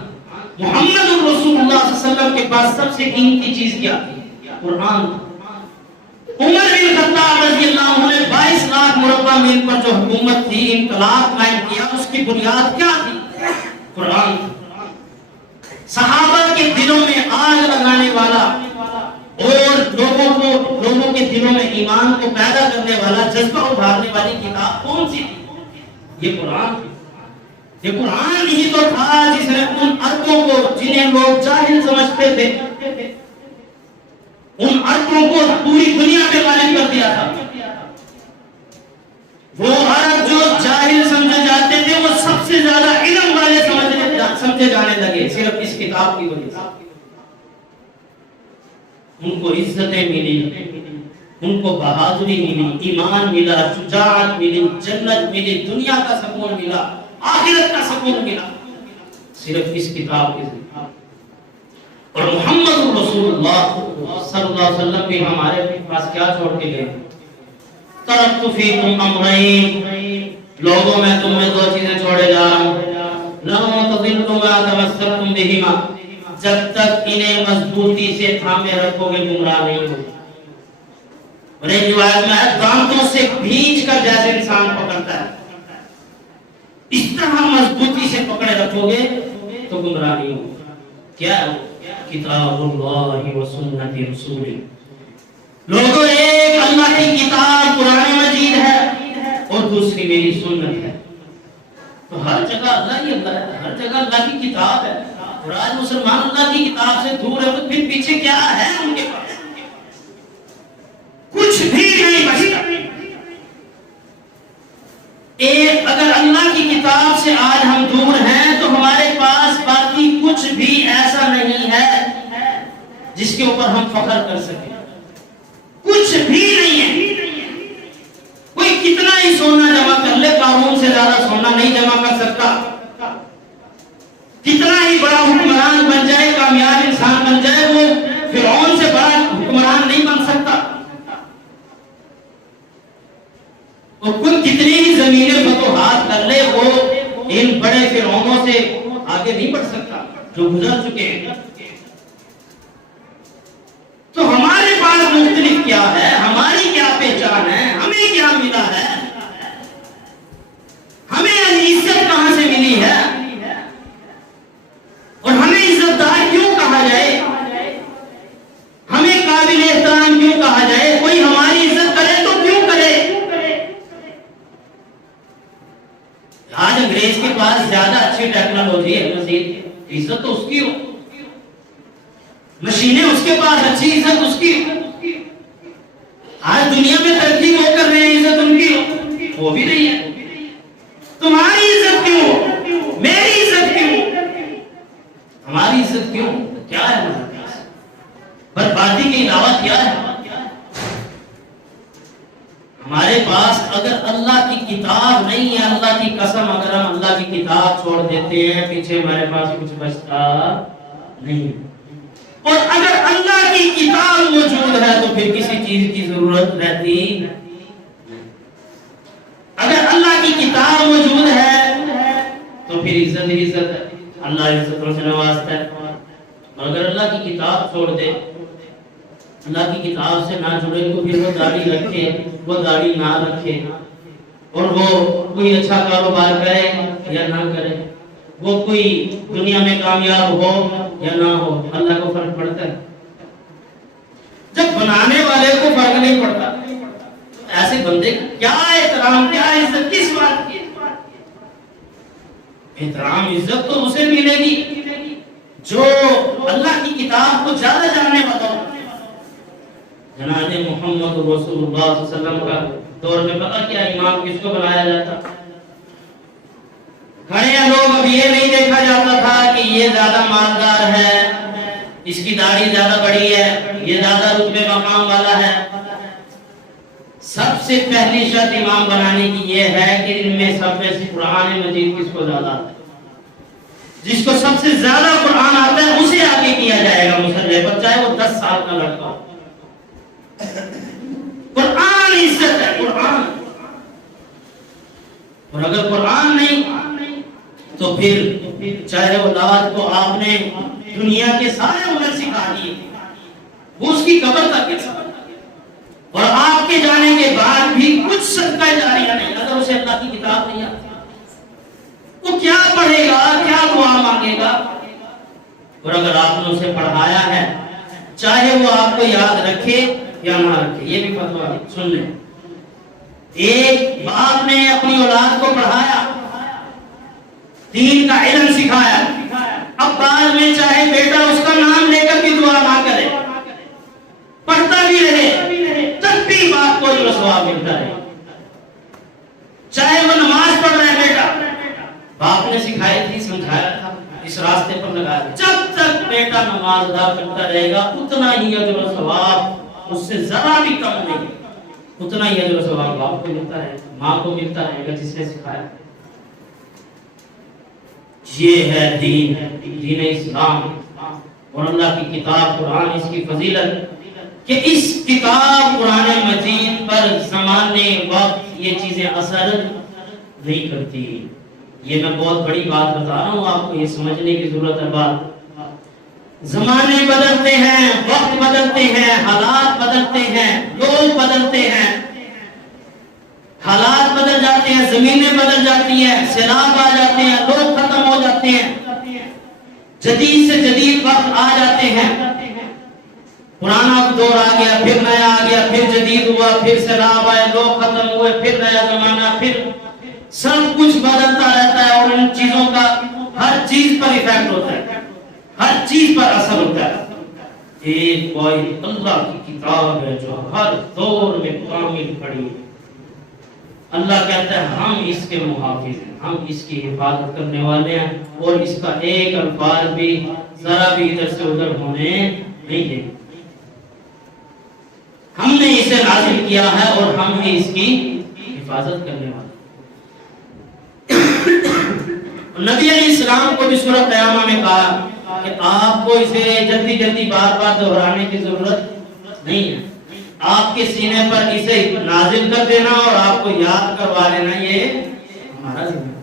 محمد رسول اللہ صلی اللہ علیہ وسلم کے پاس سب سے قیمتی چیز کیا تھی؟ قرآن. عمر بن خطاب رضی اللہ عنہ نے 22 لاکھ مربع میل پر جو حکومت تھی، انقلاب قائم کیا، اس کی بنیاد کیا تھی؟ قرآن. صحابہ کے دلوں میں آگ لگانے والا اور لوگوں کے دلوں میں ایمان کو پیدا کرنے والا، جذبہ ابھارنے والی کتاب کون سی تھی؟ یہ قرآن. یہ قرآن ہی تو تھا جس نے ان عربوں کو، جنہیں لوگ جاہل سمجھتے تھے، ان عربوں کو پوری دنیا پہ غالب کر دیا تھا. وہ عرب جو جاہل سمجھے جاتے تھے وہ سب سے زیادہ علم والے سمجھے جانے لگے صرف اس کتاب کی وجہ سے. ان کو عزتیں ملی، ان کو بہادری ملی، ایمان ملا، شجاعت ملی، جنت ملی، دنیا کا سکون ملا، آخرت کا سکون ملا صرف اس کتاب کے ذریعے. اور محمد رسول اللہ صلی اللہ علیہ وسلم بھی ہمارے پاس کیا چھوڑ کے گئے؟ ترکت فیکم امرین، لوگوں میں تم میں 2 چیزیں چھوڑے جا رہا ہوں. لن تضلوا ما تمسکتم بہما، جب تک انہیں مضبوطی سے تھامے رکھو گے گمراہ نہیں ہوگے. اور ایک روایت میں ہے دانتوں سے بھینچ کر جیسے انسان پکڑتا ہے، اس طرح مضبوطی سے پکڑے رکھو گے تو گمراہ نہیں ہوگے. کیا ہے؟ کتاب اللہ و سنت رسول. لوگوں، ایک اللہ کی کتاب قرآن مجید ہے اور دوسری میری سنت ہے. تو ہر جگہ اللہ ہی اللہ ہے، ہر جگہ اللہ کی کتاب ہے. اور آج مسلمان اللہ کی کتاب سے دور ہے تو پھر پیچھے کیا ہے ان کے پاس؟ کچھ بھی نہیں بچتا. ایک اگر اللہ کی کتاب سے آج ہم دور ہیں تو ہمارے پاس باقی کچھ بھی ایسا نہیں ہے جس کے اوپر ہم فخر کر سکیں. کچھ بھی نہیں ہے. کوئی کتنا ہی سونا جمع کر لے، قارون سے زیادہ سونا نہیں جمع کر سکتا. کتنا ہی بڑا حکمران بن جائے، کامیاب انسان بن جائے، وہ فرعون سے بڑا حکمران نہیں بن سکتا. اور کوئی کتنی ہی زمینیں فتوحات کر لے، وہ ان بڑے فرعونوں سے آگے نہیں بڑھ سکتا جو گزر چکے ہیں. تو ہمارے پاس مختلف کیا ہے، ہماری کیا پہچان ہے، ہمیں کیا ملا ہے، ہمیں عزت کہاں سے ملی ہے، اور ہمیں عزت دار کیوں کہا جائے، ہمیں قابل احترام کیوں کہا جائے. کوئی ہماری عزت کرے تو کیوں کرے. آج انگریز کے پاس زیادہ اچھی ٹیکنالوجی ہے، مزید عزت تو اس کی ہو. مشینیں اس کے پاس، اچھی عزت اس کی. آج دنیا میں ترقی وہ کر رہے ہیں، عزت ان کی وہ بھی نہیں ہے. تمہاری عزت کیوں، میری عزت کیوں، ہماری عزت کیوں؟ کیا ہے ہمارے پاس؟ بربادی کے علاوہ کیا ہے ہمارے پاس؟ اگر اللہ کی کتاب نہیں ہے، اللہ کی قسم اگر ہم اللہ کی کتاب چھوڑ دیتے ہیں، پیچھے ہمارے پاس کچھ بچتا نہیں. اور اگر اللہ کی کتاب موجود ہے تو پھر کسی چیز کی ضرورت رہتی. اگر اللہ کی کتاب موجود ہے تو پھر عزت ہی عزت ہے. اللہ عزتوں سے نوازتا ہے. اور اگر اللہ کی کتاب چھوڑ دے، اللہ کی کتاب سے نہ جڑے، تو پھر وہ داڑھی رکھے، وہ داڑھی نہ رکھے، اور وہ کوئی اچھا کاروبار کرے یا نہ کرے، وہ کوئی دنیا میں کامیاب ہو یا نہ ہو، اللہ کو فرق پڑتا ہے؟ جب بنانے والے کو فرق نہیں پڑتا، ایسے بندے کیا احترام، کیا عزت، کس بات کی احترام عزت تو اسے ملے گی جو اللہ کی کتاب کو زیادہ جاننے والا ہو. جناب محمد رسول اللہ صلی اللہ علیہ وسلم کا دور میں پتہ کیا امام کس کو بنایا جاتا؟ کھڑے لوگ اب یہ نہیں دیکھا جاتا تھا کہ یہ زیادہ مالدار ہے، اس کی داڑھی زیادہ بڑی ہے، یہ زیادہ رتبے مقام والا ہے. سب سے پہلی شرط امام بنانے کی یہ ہے کہ ان میں سب میں سے قرآن مجید کس کو زیادہ آتا ہے. جس کو سب سے زیادہ قرآن آتا ہے اسے آگے کیا جائے گا مصلی پر، چاہے وہ 10 سال کا لڑکا ہو. قرآن عزت ہے، قرآن. اور اگر قرآن نہیں تو پھر چاہے وہ دعوت کو آپ نے دنیا کے سارے ہنر سکھا دیے، وہ اس کی قبر تک ہے. اور آپ کے جانے کے بعد بھی کچھ صدقہ جاریہ نہیں اگر اسے اللہ کی کتاب نہیں آتی. وہ کیا پڑھے گا، کیا دعا مانگے گا؟ اور اگر آپ نے اسے پڑھایا ہے، چاہے وہ آپ کو یاد رکھے یا نہ رکھے، یہ بھی فتویٰ سن لیں. ایک باپ نے اپنی اولاد کو پڑھایا، دین کا علم سکھایا، اب بعد میں چاہے بیٹا اس کا نام لے کر بھی دعا نہ کرے، پڑھتا بھی رہے، تب بھی باپ کو جو ثواب ملتا ہے. چاہے وہ نماز پڑھ رہا ہے بیٹا، باپ نے سکھائی تھی، سمجھایا تھا، اس راستے پر لگایا، جب تک بیٹا نماز ادا کرتا رہے گا اتنا ہی اجر و ثواب، اس سے ذرا بھی کم نہیں، اتنا ہی اجر و ثواب باپ کو ملتا رہے گا، ماں کو ملتا رہے گا جس نے سکھایا. یہ ہے دین اسلام اور اللہ کی کتاب قرآن. اس کی فضیلت کہ اس کتاب قرآن مجید پر زمانے وقت یہ چیزیں اثر نہیں کرتی. یہ میں بہت بڑی بات بتا رہا ہوں آپ کو، یہ سمجھنے کی ضرورت ہے. بات زمانے بدلتے ہیں، وقت بدلتے ہیں، حالات بدلتے ہیں، لوگ بدلتے ہیں، حالات بدل جاتے ہیں، زمینیں بدل جاتی ہیں، سیلاب آ جاتے ہیں، لوگ ختم ہو جاتے ہیں، جدید سے جدید وقت آ جاتے ہیں. پرانا دور آ گیا، پھر نیا آ گیا، پھر جدید ہوا، پھر سیلاب آئے، لوگ ختم ہوئے، پھر نیا زمانہ، پھر سب کچھ بدلتا رہتا ہے. اور ان چیزوں کا ہر چیز پر ایفیکٹ ہوتا ہے، ہر چیز پر اثر ہوتا ہے. ایک واحد اللہ کی کتاب ہے جو ہر دور میں کامل پڑی ہے. اللہ کہتا ہے ہم اس کے محافظ ہیں، ہم اس کی حفاظت کرنے والے ہیں، اور اس کا ایک الفاظ بھی ذرا بھی ادھر سے ادھر ہونے نہیں دیں گے. ہم نے اسے نازل کیا ہے اور ہم ہی اس کی حفاظت کرنے والے. نبی علیہ السلام کو بھی سورہ قیامہ میں کہا کہ آپ کو اسے جلدی جلدی بار بار دہرانے کی ضرورت نہیں ہے. آپ کے سینے پر اسے نازل کر دینا اور آپ کو یاد کروا لینا یہ ہمارا ذمہ ہے.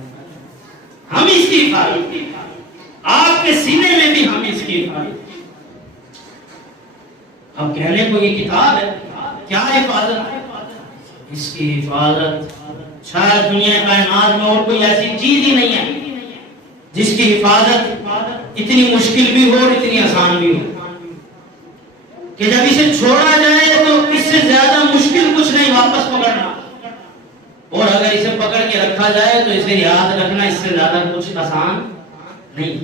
ہم اس کی حفاظت، آپ کے سینے میں بھی ہم اس کی حفاظت. اب کہنے کو یہ کتاب ہے، کیا حفاظت؟ اس کی حفاظت شاید دنیا کائنات میں اور کوئی ایسی چیز ہی نہیں ہے جس کی حفاظت اتنی مشکل بھی ہو اور اتنی آسان بھی ہو کہ جب اسے چھوڑا جائے تو اس سے زیادہ مشکل کچھ نہیں واپس پکڑنا، اور اگر اسے پکڑ کے رکھا جائے تو اسے یاد رکھنا اس سے زیادہ کچھ آسان نہیں.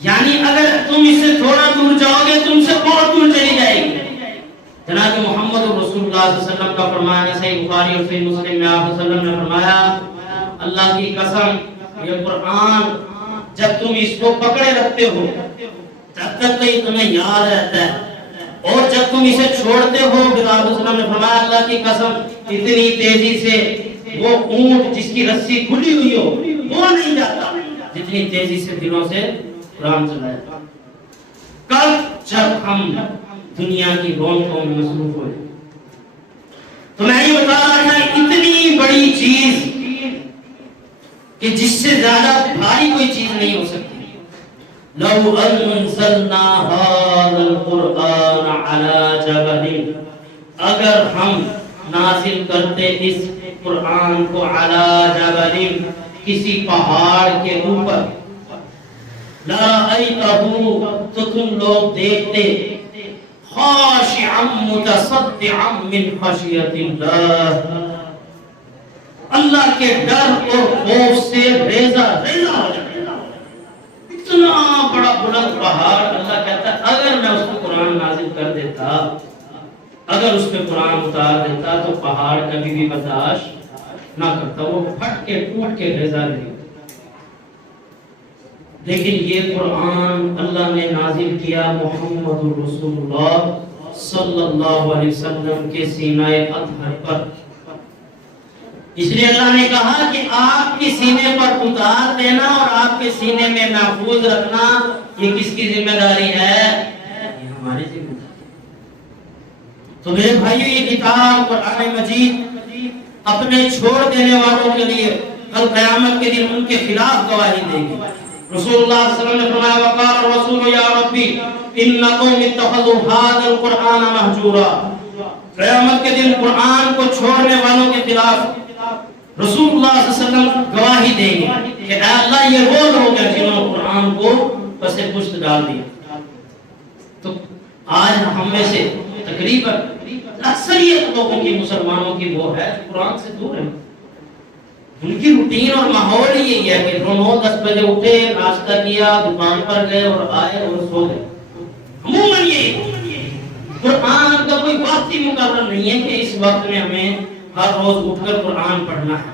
یعنی اگر تم اس سے تھوڑا دور جاؤ گے تم سے بہت دور چلی جائے گی. جناب محمد رسول اللہ صلی اللہ علیہ وسلم کا فرمان ہے، صحیح بخاری اور صحیح مسلم میں آپ صلی اللہ علیہ وسلم نے فرمایا، اللہ کی قسم یہ قرآن جب تم اس کو پکڑے رکھتے ہو تب تک تو یہ تمہیں یاد رہتا ہے، اور جب تم اسے چھوڑتے ہو، پھر آپ صلی اللہ علیہ وسلم نے فرمایا اللہ کی قسم اتنی تیزی سے وہ اونٹ جس کی رسی کھلی ہوئی ہو وہ نہیں جاتا جتنی تیزی سے دلوں سے قرآن چلایا. کل جب ہم دنیا کی رونقوں میں مصروف ہوئے تو میں یہ بتا رہا تھا اتنی بڑی چیز کہ جس سے زیادہ بھاری کوئی چیز نہیں ہو سکتی. لو انزلنا هذا القرآن على جبل، اگر ہم نازل کرتے اس قرآن کو على جبل کسی پہاڑ کے اوپر، لرأيته تو تم لوگ دیکھتے خاشعا متصدعا من خشیت اللہ، اللہ کے ڈر اور خوف سے ریزہ ریزہ ہو جائے. اتنا بڑا بلند پہاڑ، اللہ کہتا ہے اگر میں اس کو قرآن نازل کر دیتا، اگر اس پہ قرآن اتار دیتا تو پہاڑ کبھی بھی برداشت نہ کرتا، وہ پھٹ کے ٹوٹ کے ریزہ نہیں. لیکن یہ قرآن اللہ نے نازل کیا محمد رسول اللہ صلی اللہ علیہ وسلم کے سینہ اطہر پر. اس لیے اللہ نے کہا کہ آپ کے سینے پر اتار دینا اور آپ کے سینے میں محفوظ رکھنا یہ کس کی ذمہ داری ہے؟ یہ ہماری ذمہ داری. تو میرے بھائیو یہ کتاب قرآن مجید اپنے چھوڑ دینے والوں کے لیے کل قیامت کے دن ان کے خلاف گواہی دے گی. رسول اللہ صلی اللہ علیہ وسلم نے فرمایا وقال الرسول یا ربی ان قوم اتخذوا هذا القرآن مہجورا. قیامت کے دن قرآن کو چھوڑنے والوں کے خلاف رسول اللہ صلی اللہ علیہ وسلم گواہی دیں گے کہ اے اللہ یہ وہ لوگ ہیں جنہوں نے قرآن کو پس پشت ڈال دیا. تو آج ہم میں سے تقریباً اکثریت لوگوں کی مسلمانوں کی وہ ہے قرآن سے دور ہے. ان کی روٹین اور ماحول یہی ہے کہ 9-10 بجے اٹھے، ناشتہ کیا، دکان پر گئے اور آئے اور سو گئے. عموماً یہ قرآن کا کوئی وقت ہی مقرر نہیں ہے کہ اس وقت میں ہمیں ہر روز اٹھ کر قرآن پڑھنا ہے.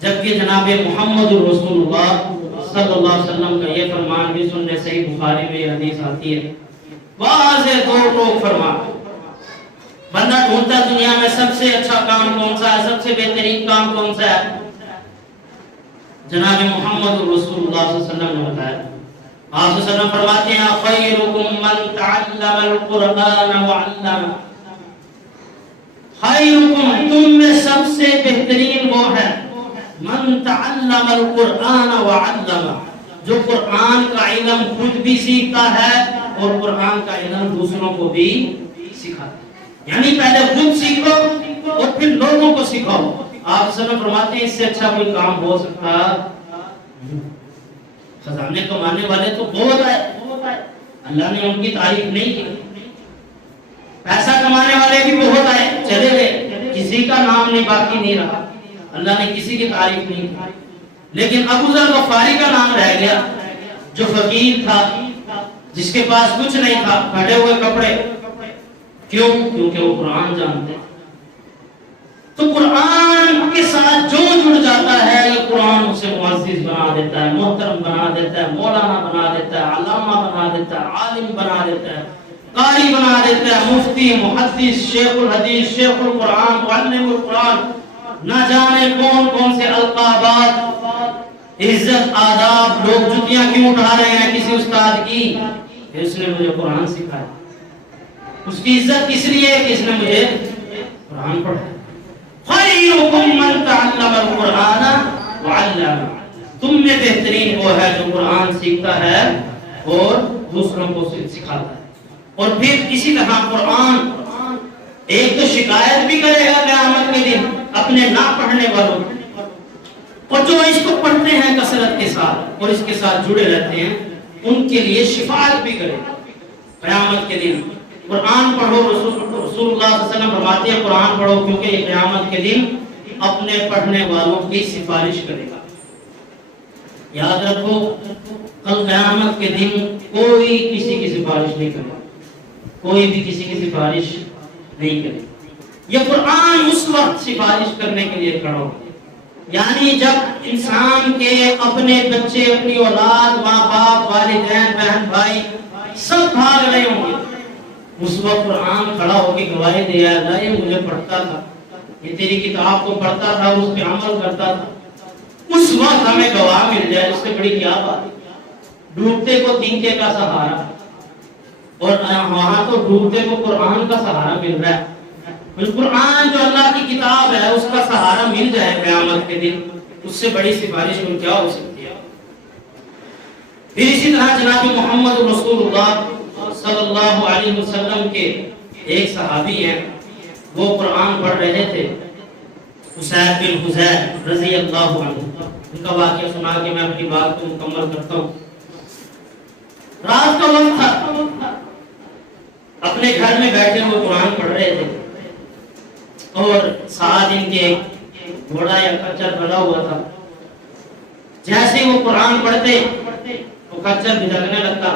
جبکہ جناب محمد رسول اللہ صلی اللہ علیہ وسلم کا یہ فرمان بھی سننے صحیح بخاری میں یہ حدیث آتی ہے. واضح دو ٹوک فرمان. بندہ ڈھونڈتا دنیا میں سب سے اچھا کام کون سا ہے، سب سے بہترین کام کون سا ہے؟ جناب محمد رسول اللہ صلی اللہ علیہ وسلم نے بتایا. آپ صلی اللہ علیہ وسلم فرماتے ہیں خیرکم من تعلم القرآن وعلم. خیرکم تم میں سب سے بہترین وہ ہے من تعلم القرآن وعلم، جو قرآن کا علم خود بھی سیکھتا ہے اور قرآن کا علم دوسروں کو بھی سکھاتا ہے. یعنی پہلے خود سیکھو اور پھر لوگوں کو سکھاؤ. آپ صلی اللہ علیہ وسلم فرماتے ہیں اس سے اچھا کوئی کام ہو سکتا. خزانے کمانے والے تو بہت آئے، اللہ نے ان کی تعریف نہیں کی. پیسہ کمانے والے بھی بہت آئے، چلے گئے، کسی کا نام نہیں باقی نہیں رہا، اللہ نے کسی کی تعریف نہیں کی. لیکن ابو ذر غفاری کا نام رہ گیا جو فقیر تھا، جس کے پاس کچھ نہیں تھا، پھٹے ہوئے کپڑے. کیوں؟ کیونکہ وہ قرآن جانتے. تو قرآن کے ساتھ جو جڑ جاتا ہے قرآن اسے معزز بنا دیتا ہے، محترم بنا دیتا ہے، مولانا بنا دیتا ہے، علامہ بنا دیتا ہے، عالم بنا دیتا ہے. قاری بنا دیتا ہے، مفتی، محدث، شیخ الحدیث، شیخ القرآن، معلم القرآن، نہ جانے کون کون سے القابات، عزت، آداب. لوگ جتیاں کیوں اٹھا رہے ہیں کسی استاد کی؟ اس نے مجھے قرآن سکھایا. اس کی عزت کس لیے ہے کہ اس نے مجھے قرآن پڑھایا. خیرکم من تعلم القرآن وعلمہ، تم میں بہترین وہ ہے جو قرآن سیکھتا ہے اور دوسروں کو سکھاتا ہے. اور پھر اسی طرح قرآن ایک تو شکایت بھی کرے گا قیامت کے دن اپنے نہ پڑھنے والوں، اور جو اس کو پڑھتے ہیں کثرت کے ساتھ اور اس کے ساتھ جڑے رہتے ہیں ان کے لیے شفاعت بھی کرے گا قیامت کے دن. قرآن پڑھو، رسول اللہ صلی اللہ علیہ وسلم فرماتے ہیں قرآن پڑھو کیونکہ یہ قیامت کے دن اپنے پڑھنے والوں کی سفارش کرے گا. یاد رکھو کل قیامت کے دن کوئی کسی کی سفارش نہیں کرے گا، کوئی بھی کسی کی سفارش نہیں کرے گا. یہ قرآن اس وقت سفارش کرنے کے لیے کھڑا ہوگا، یعنی جب انسان کے اپنے بچے، اپنی اولاد، ماں باپ، والدین، بہن بھائی سب بھاگ رہے ہوں گے، اس وقت قرآن کھڑا ہو کے گواہی دے اللہ یہ مجھے پڑھتا تھا، یہ تیری کتاب کو پڑھتا تھا، اس پہ عمل کرتا تھا. اس وقت ہمیں گواہ مل جائے اس سے بڑی کیا بات. ڈوبتے کو تینکے کا سہارا، اور وہاں تو ڈوبتے کو قرآن کا سہارا مل رہا ہے. قرآن جو اللہ کی کتاب ہے اس کا سہارا مل جائے قیامت کے دن، اس سے بڑی سفارش میں کیا ہو سکتی ہے. پھر اسی طرح جناب محمد رسول اللہ صلی اللہ علیہ وسلم کے ایک صحابی ہیں، وہ قرآن پڑھ رہے تھے، اسید بن حذیر رضی اللہ عنہ. ان کا واقعہ سنا کے میں اپنی بات کو مکمل کرتا ہوں. رات کا وقت تھا، اپنے گھر میں بیٹھے ہوئے قرآن پڑھ رہے تھے، اور ساتھ ان کے گھوڑا یا خچر بنا ہوا تھا. جیسے وہ قرآن پڑھتے تو خچر بھٹکنے لگتا،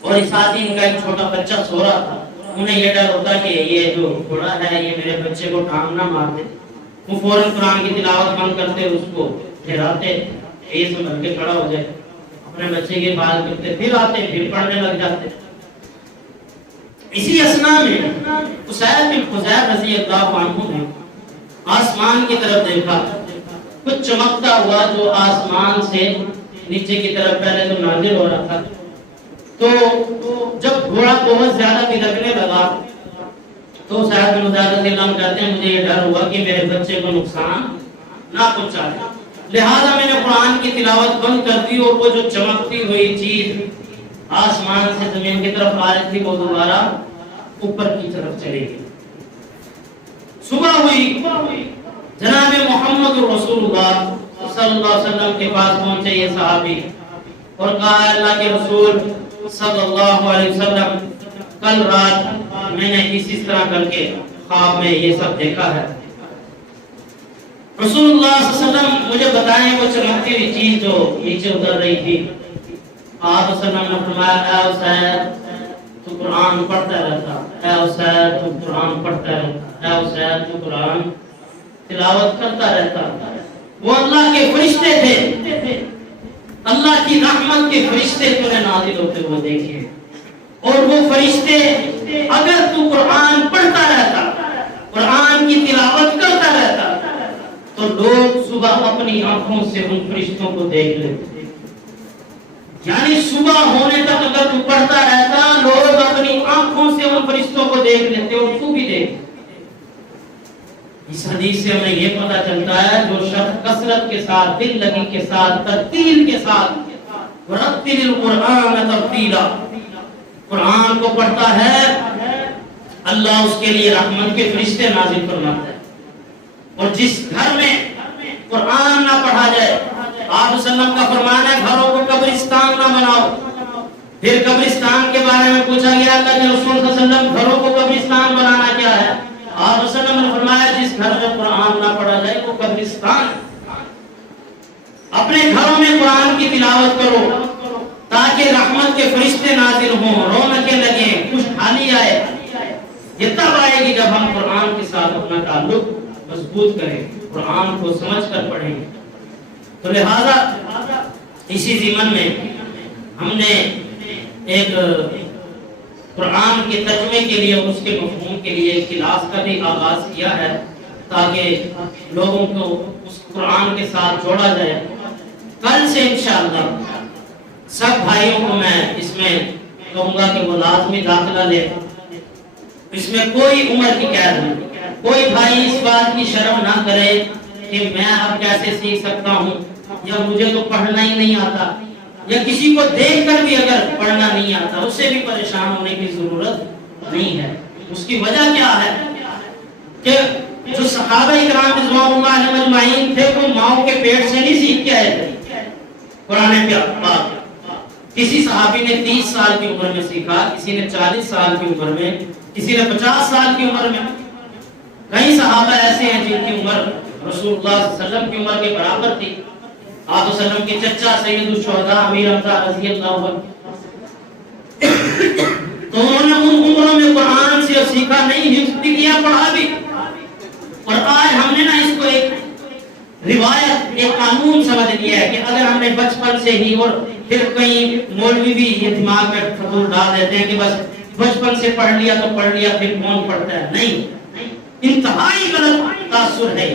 اور ساتھ ہی ان کا ایک چھوٹا بچہ سو رہا تھا. انہیں یہ ڈر ہوتا کہ یہ جو گھوڑا ہے یہ میرے بچے کو ٹانگ نہ مار دے. وہ فوراً قرآن کی تلاوت بند کرتے، اس کو ڈراتے، یہ سمجھ کے کھڑا ہو جائے، اپنے بچے کی بات کرتے، پھر آتے، پھر پڑھنے لگ جاتے. اسی اسنا میں اسید بن حذیر رضی اللہ عنہ نے آسمان کی طرف دیکھا، کچھ چمکتا ہوا جو آسمان سے نیچے کی طرف پہلے تو نازل ہو رہا تھا. تو جب گھوڑا بہت زیادہ بھٹکنے لگا تو اسید بن حذیر رضی اللہ عنہ کہتے ہیں مجھے یہ ڈر ہوا کہ میرے بچے کو نقصان نہ پہنچائے، لہذا میں نے قرآن کی تلاوت بند کر دی، اور وہ جو چمکتی ہوئی چیز آسمان سے زمین کی طرف آ رہی تھی وہ دوبارہ اوپر کی طرف چلے گئی. صبح ہوئی، جناب محمد رسول اللہ صلی اللہ علیہ وسلم کے پاس پہنچے یہ صحابی اور کہا اللہ کے رسول صلی اللہ علیہ وسلم کل رات میں نے اسی طرح کر کے خواب میں یہ سب دیکھا ہے. رسول اللہ صلی اللہ علیہ وسلم مجھے بتائیں وہ چمکتی ہوئی چیز جو نیچے اتر رہی تھی. آپ صلی اللہ علیہ وسلم نے فرمایا اے اسید تو قرآن پڑھتا رہتا، اے اسید تو قرآن پڑھتا رہتا، اے اسید تو قرآن تلاوت کرتا رہتا. وہ اللہ کے فرشتے تھے، اللہ کی رحمت کے فرشتے تمہیں نازل ہوتے ہوئے دیکھے، اور وہ فرشتے اگر تو قرآن پڑھتا رہتا، قرآن کی تلاوت کرتا رہتا تو لوگ صبح اپنی آنکھوں سے ان فرشتوں کو دیکھ لیتے. یعنی صبح ہونے تک اگر تو پڑھتا رہتا لوگ اپنی آنکھوں سے ان فرشتوں کو دیکھ لیتے اور تو بھی دیکھ. اس حدیث سے ہمیں یہ پتہ چلتا ہے جو شخص کثرت کے ساتھ، دل لگی کے ساتھ، ترتیل کے ساتھ ورتل القرآن ترتیلا قرآن کو پڑھتا ہے، اللہ اس کے لیے رحمت کے فرشتے نازل فرماتا ہے. اور جس گھر میں قرآن نہ پڑھا جائے، آپ صلی اللہ علیہ وسلم کا فرمان ہے گھروں کو قبرستان نہ بناؤ. پھر قبرستان کے بارے میں پوچھا گیا اللہ کے رسول صلی اللہ علیہ وسلم گھروں کو قبرستان بنانا کیا ہے؟ آپ صلی اللہ علیہ وسلم نے فرمایا جس گھر میں قرآن نہ پڑھا جائے وہ قبرستان. اپنے گھروں میں قرآن کی تلاوت کرو تاکہ رحمت کے فرشتے نازل ہوں، رونقیں لگیں، خوشحالی آئے. یہ تب آئے گی جب ہم قرآن کے ساتھ اپنا تعلق مضبوط کریں، قرآن کو سمجھ کر پڑھیں. تو لہذا اسی ضمن میں ہم نے ایک قرآن کے ترجمے کے لیے اور اس کے مفہوم کے لیے کلاس کا بھی آغاز کیا ہے تاکہ لوگوں کو اس قرآن کے ساتھ جوڑا جائے۔ کل سے انشاءاللہ سب بھائیوں کو میں اس میں کہوں گا کہ وہ لازمی داخلہ لے۔ اس میں کوئی عمر کی قید نہیں، کوئی بھائی اس بات کی شرم نہ کرے کہ میں اب کیسے سیکھ سکتا ہوں، یا مجھے تو پڑھنا ہی نہیں آتا، یا کسی کو دیکھ کر بھی اگر پڑھنا نہیں آتا اس سے بھی پریشان ہونے کی ضرورت نہیں ہے۔ اس کی وجہ کیا ہے کہ جو صحابہ اکرام رضوان اللہ علیہم اجمعین تھے وہ ماؤں کے پیٹ سے نہیں سیکھ کے آئے تھے قرآن پاک۔ کسی صحابی نے 30 سال کی عمر میں سیکھا، کسی نے 40 سال کی عمر میں، کسی نے 50 سال کی عمر میں۔ کئی صحابہ ایسے ہیں جن کی عمر رسول اللہ صلی اللہ علیہ وسلم کی عمر کے برابر تھی۔ آپ وسلم کے چچا سید الشہداء امیر حمزہ رضی اللہ عنہ، تو انہوں نے ان عمروں میں قرآن سے سیکھا نہیں، حفظ بھی کیا، پڑھا بھی۔ اور آج ہم نے نا اس کو ایک روایت، ایک قانون سمجھ لیا ہے کہ اگر ہم نے بچپن سے ہی، اور پھر کئی مولوی بھی یہ دماغ میں فضول ڈال دیتے ہیں کہ بس بچپن سے پڑھ لیا تو پڑھ لیا، پھر کون پڑھتا ہے؟ نہیں، انتہائی غلط تاثر ہے۔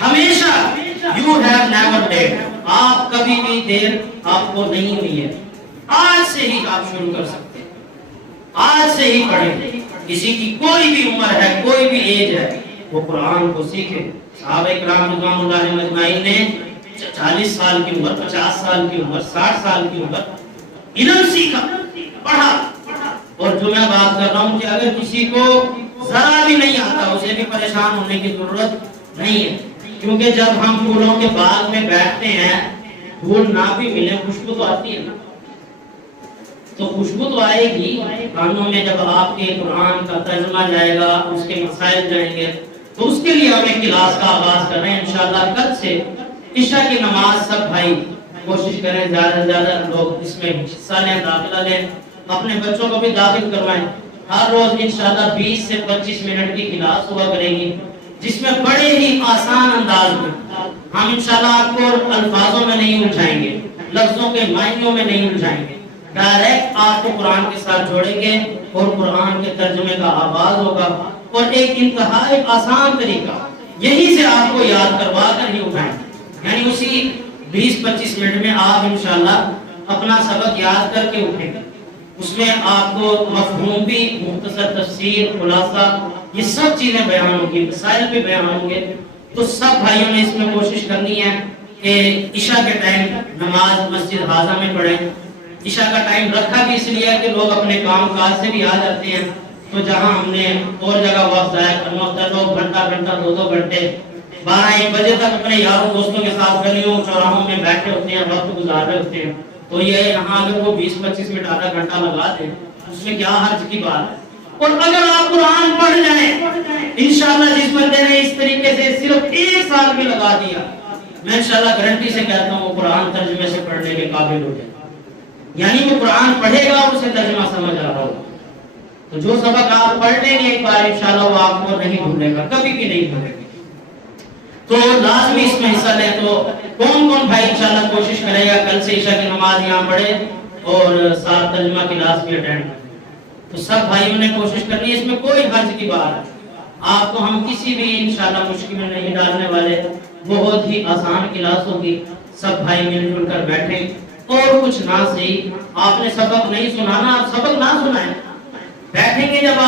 ہمیشہ you have never late، آپ کبھی بھی دیر آپ کو نہیں ہوئی ہے۔ آج سے ہی آپ شروع کر سکتے ہیں، آج سے ہی پڑھیں۔ کسی کی کوئی بھی عمر ہے، کوئی بھی ایج ہے، وہ قرآن کو سیکھے۔ صحابہ اکرام رضوان اللہ علیہم اجمعین نے 40 سال کی عمر، 50 سال کی عمر، 60 سال کی عمر علم سیکھا، پڑھا۔ اور جو میں بات کر رہا ہوں کہ اگر کسی کو ذرا بھی نہیں آتا اسے بھی پریشان ہونے کی ضرورت نہیں ہے، کیونکہ جب ہم پھولوں کے باغ میں بیٹھتے ہیں، پھول نہ بھی ملے خوشبو تو آتی ہے نا، تو خوشبو تو آئے گی کانوں میں جب آپ کے قرآن کا ترجمہ جائے گا، اس کے مسائل جائیں گے۔ تو اس کے لیے ہم ایک کلاس کا آغاز کر رہے ہیں انشاءاللہ کل سے۔ عشاء کی نماز سب بھائی کوشش کریں زیادہ سے زیادہ لوگ اس میں حصہ لیں، داخلہ لیں، اپنے بچوں کو بھی داخل کروائیں۔ ہر روز انشاءاللہ 20 سے 25 منٹ کی کلاس ہوا کرے گی، جس میں بڑے ہی آسان انداز میں ہم انشاءاللہ آپ کو الفاظوں میں نہیں الجھائیں گے، لفظوں کے معنیوں میں نہیں الجھائیں گے، ڈائریکٹ آپ کو قرآن کے ساتھ جوڑیں گے اور قرآن کے ترجمے کا آغاز ہوگا، اور ایک انتہائی آسان طریقہ یہی سے آپ کو یاد کروا کر ہی اٹھائیں گے۔ یعنی اسی 20-25 منٹ میں آپ انشاءاللہ اپنا سبق یاد کر کے اٹھیں گے۔ اس میں آپ کو مفہوم بھی، مختصر تفسیر، خلاصہ، یہ سب چیزیں بیان ہوگی، مسائل بھی بیان ہوں گے۔ تو سب بھائیوں نے اس میں کوشش کرنی ہے کہ عشاء کے ٹائم نماز مسجد حاضہ میں پڑھیں۔ عشاء کا ٹائم رکھا بھی اس لیے ہے کہ لوگ اپنے کام کاج سے بھی آ جاتے ہیں، تو جہاں ہم نے اور جگہ وقت ضائع کرنا ہوتا ہے، لوگ گھنٹہ 2 گھنٹے 12-1 بجے تک اپنے یاروں دوستوں کے ساتھ گلیوں چوراہوں میں بیٹھے ہوتے ہیں، وقت گزار رہے ہوتے ہیں۔ تو یہ یہاں اگر وہ 20-25 منٹ آدھا گھنٹہ لگا دیں اس میں کیا حرج کی بات ہے۔ اور اگر آپ قرآن پڑھ جائیں انشاءاللہ، جس بندے نے اس طریقے سے صرف 1 سال بھی لگا دیا، میں انشاءاللہ گارنٹی سے کہتا ہوں وہ قرآن ترجمے سے پڑھنے کے قابل ہو جائے، یعنی وہ قرآن پڑھے گا اور اسے ترجمہ سمجھ آ رہا ہوگا۔ تو جو سبق آپ پڑھ لیں گے ایک بار انشاءاللہ وہ آپ کو نہیں بھولے گا، کبھی بھی نہیں بھولے گا۔ تو لازمی اس میں حصہ لیں۔ تو کون کون بھائی انشاءاللہ کوشش کرے گا کل سے عشاء کی نماز یہاں پڑھے اور ساتھ ترجمہ کلاس بھی اٹینڈ کریں؟ تو سب بھائیوں نے کوشش کرنی ہے، اس میں کوئی حرج کی بات ہے، آپ کو ہم کسی بھی انشاءاللہ مشکل میں نہیں ڈالنے والے، بہت ہی آسان کلاس ہوگی۔ سب بھائی مل جل کر بیٹھیں، اور کچھ نہ صحیح آپ نے سبق نہیں سنانا، آپ سبق نہ سنائیں، بیٹھیں گے جب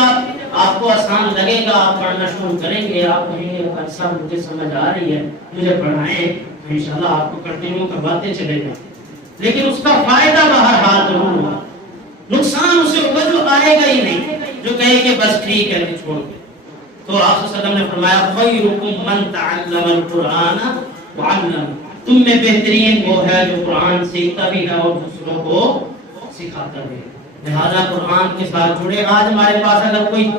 آپ کو آسان لگے گا آپ پڑھنا شروع کریں گے، آپ کہیں گے اچھا مجھے سمجھ آ رہی ہے، مجھے پڑھائیں، انشاءاللہ آپ کو کنٹینیو کرواتے چلے جائیں، لیکن اس کا فائدہ بہرحال ضرور ہوگا، نقصان اسے ہوگا جو آئے گا ہی نہیں، جو کہے کہ بس ٹھیک ہے چھوڑ دیں۔ تو آپ صلی اللہ علیہ وسلم نے فرمایا خیرکم من تعلم القرآن وعلم، تم میں بہترین وہ ہے جو قرآن سیکھتا بھی ہے اور دوسروں کو سکھاتا بھی ہے۔ لہذا قرآن کے ساتھ جڑے۔ آج ہمارے پاس اگر کوئی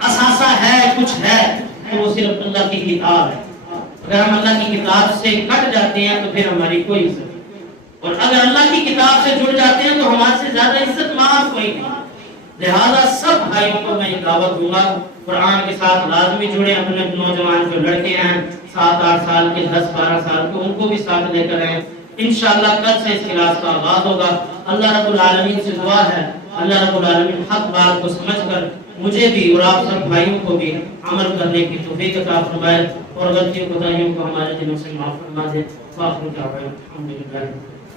اثاثہ ہے، کچھ ہے، تو وہ صرف اللہ کی کتاب ہے۔ اگر ہم اللہ کی کتاب سے کٹ جاتے ہیں تو پھر ہماری کوئی عزت نہیں، اور اگر اللہ کی کتاب سے جڑ جاتے ہیں تو ہمارے سے زیادہ عزت مآب کوئی نہیں۔ لہذا سب بھائیوں کو میں دعوت دوں گا قرآن کے ساتھ لازمی جڑے، اپنے نوجوان جو لڑکے ہیں 7-8 سال کے، 10-12 سال کے، ان کو بھی ساتھ لے کر آئیں، انشاءاللہ کل سے اس کلاس کا آغاز ہوگا۔ اللہ رب العالمین سے دعا ہے اللہ رب العالمین حق بات کو سمجھ کر مجھے بھی اور آپ سب بھائیوں کو بھی عمل کرنے کی توفیق عطا فرمائے اور غلطیوں کوتاہیوں کو ہمارے دلوں سے معاف فرما دے۔ الحمدللہ۔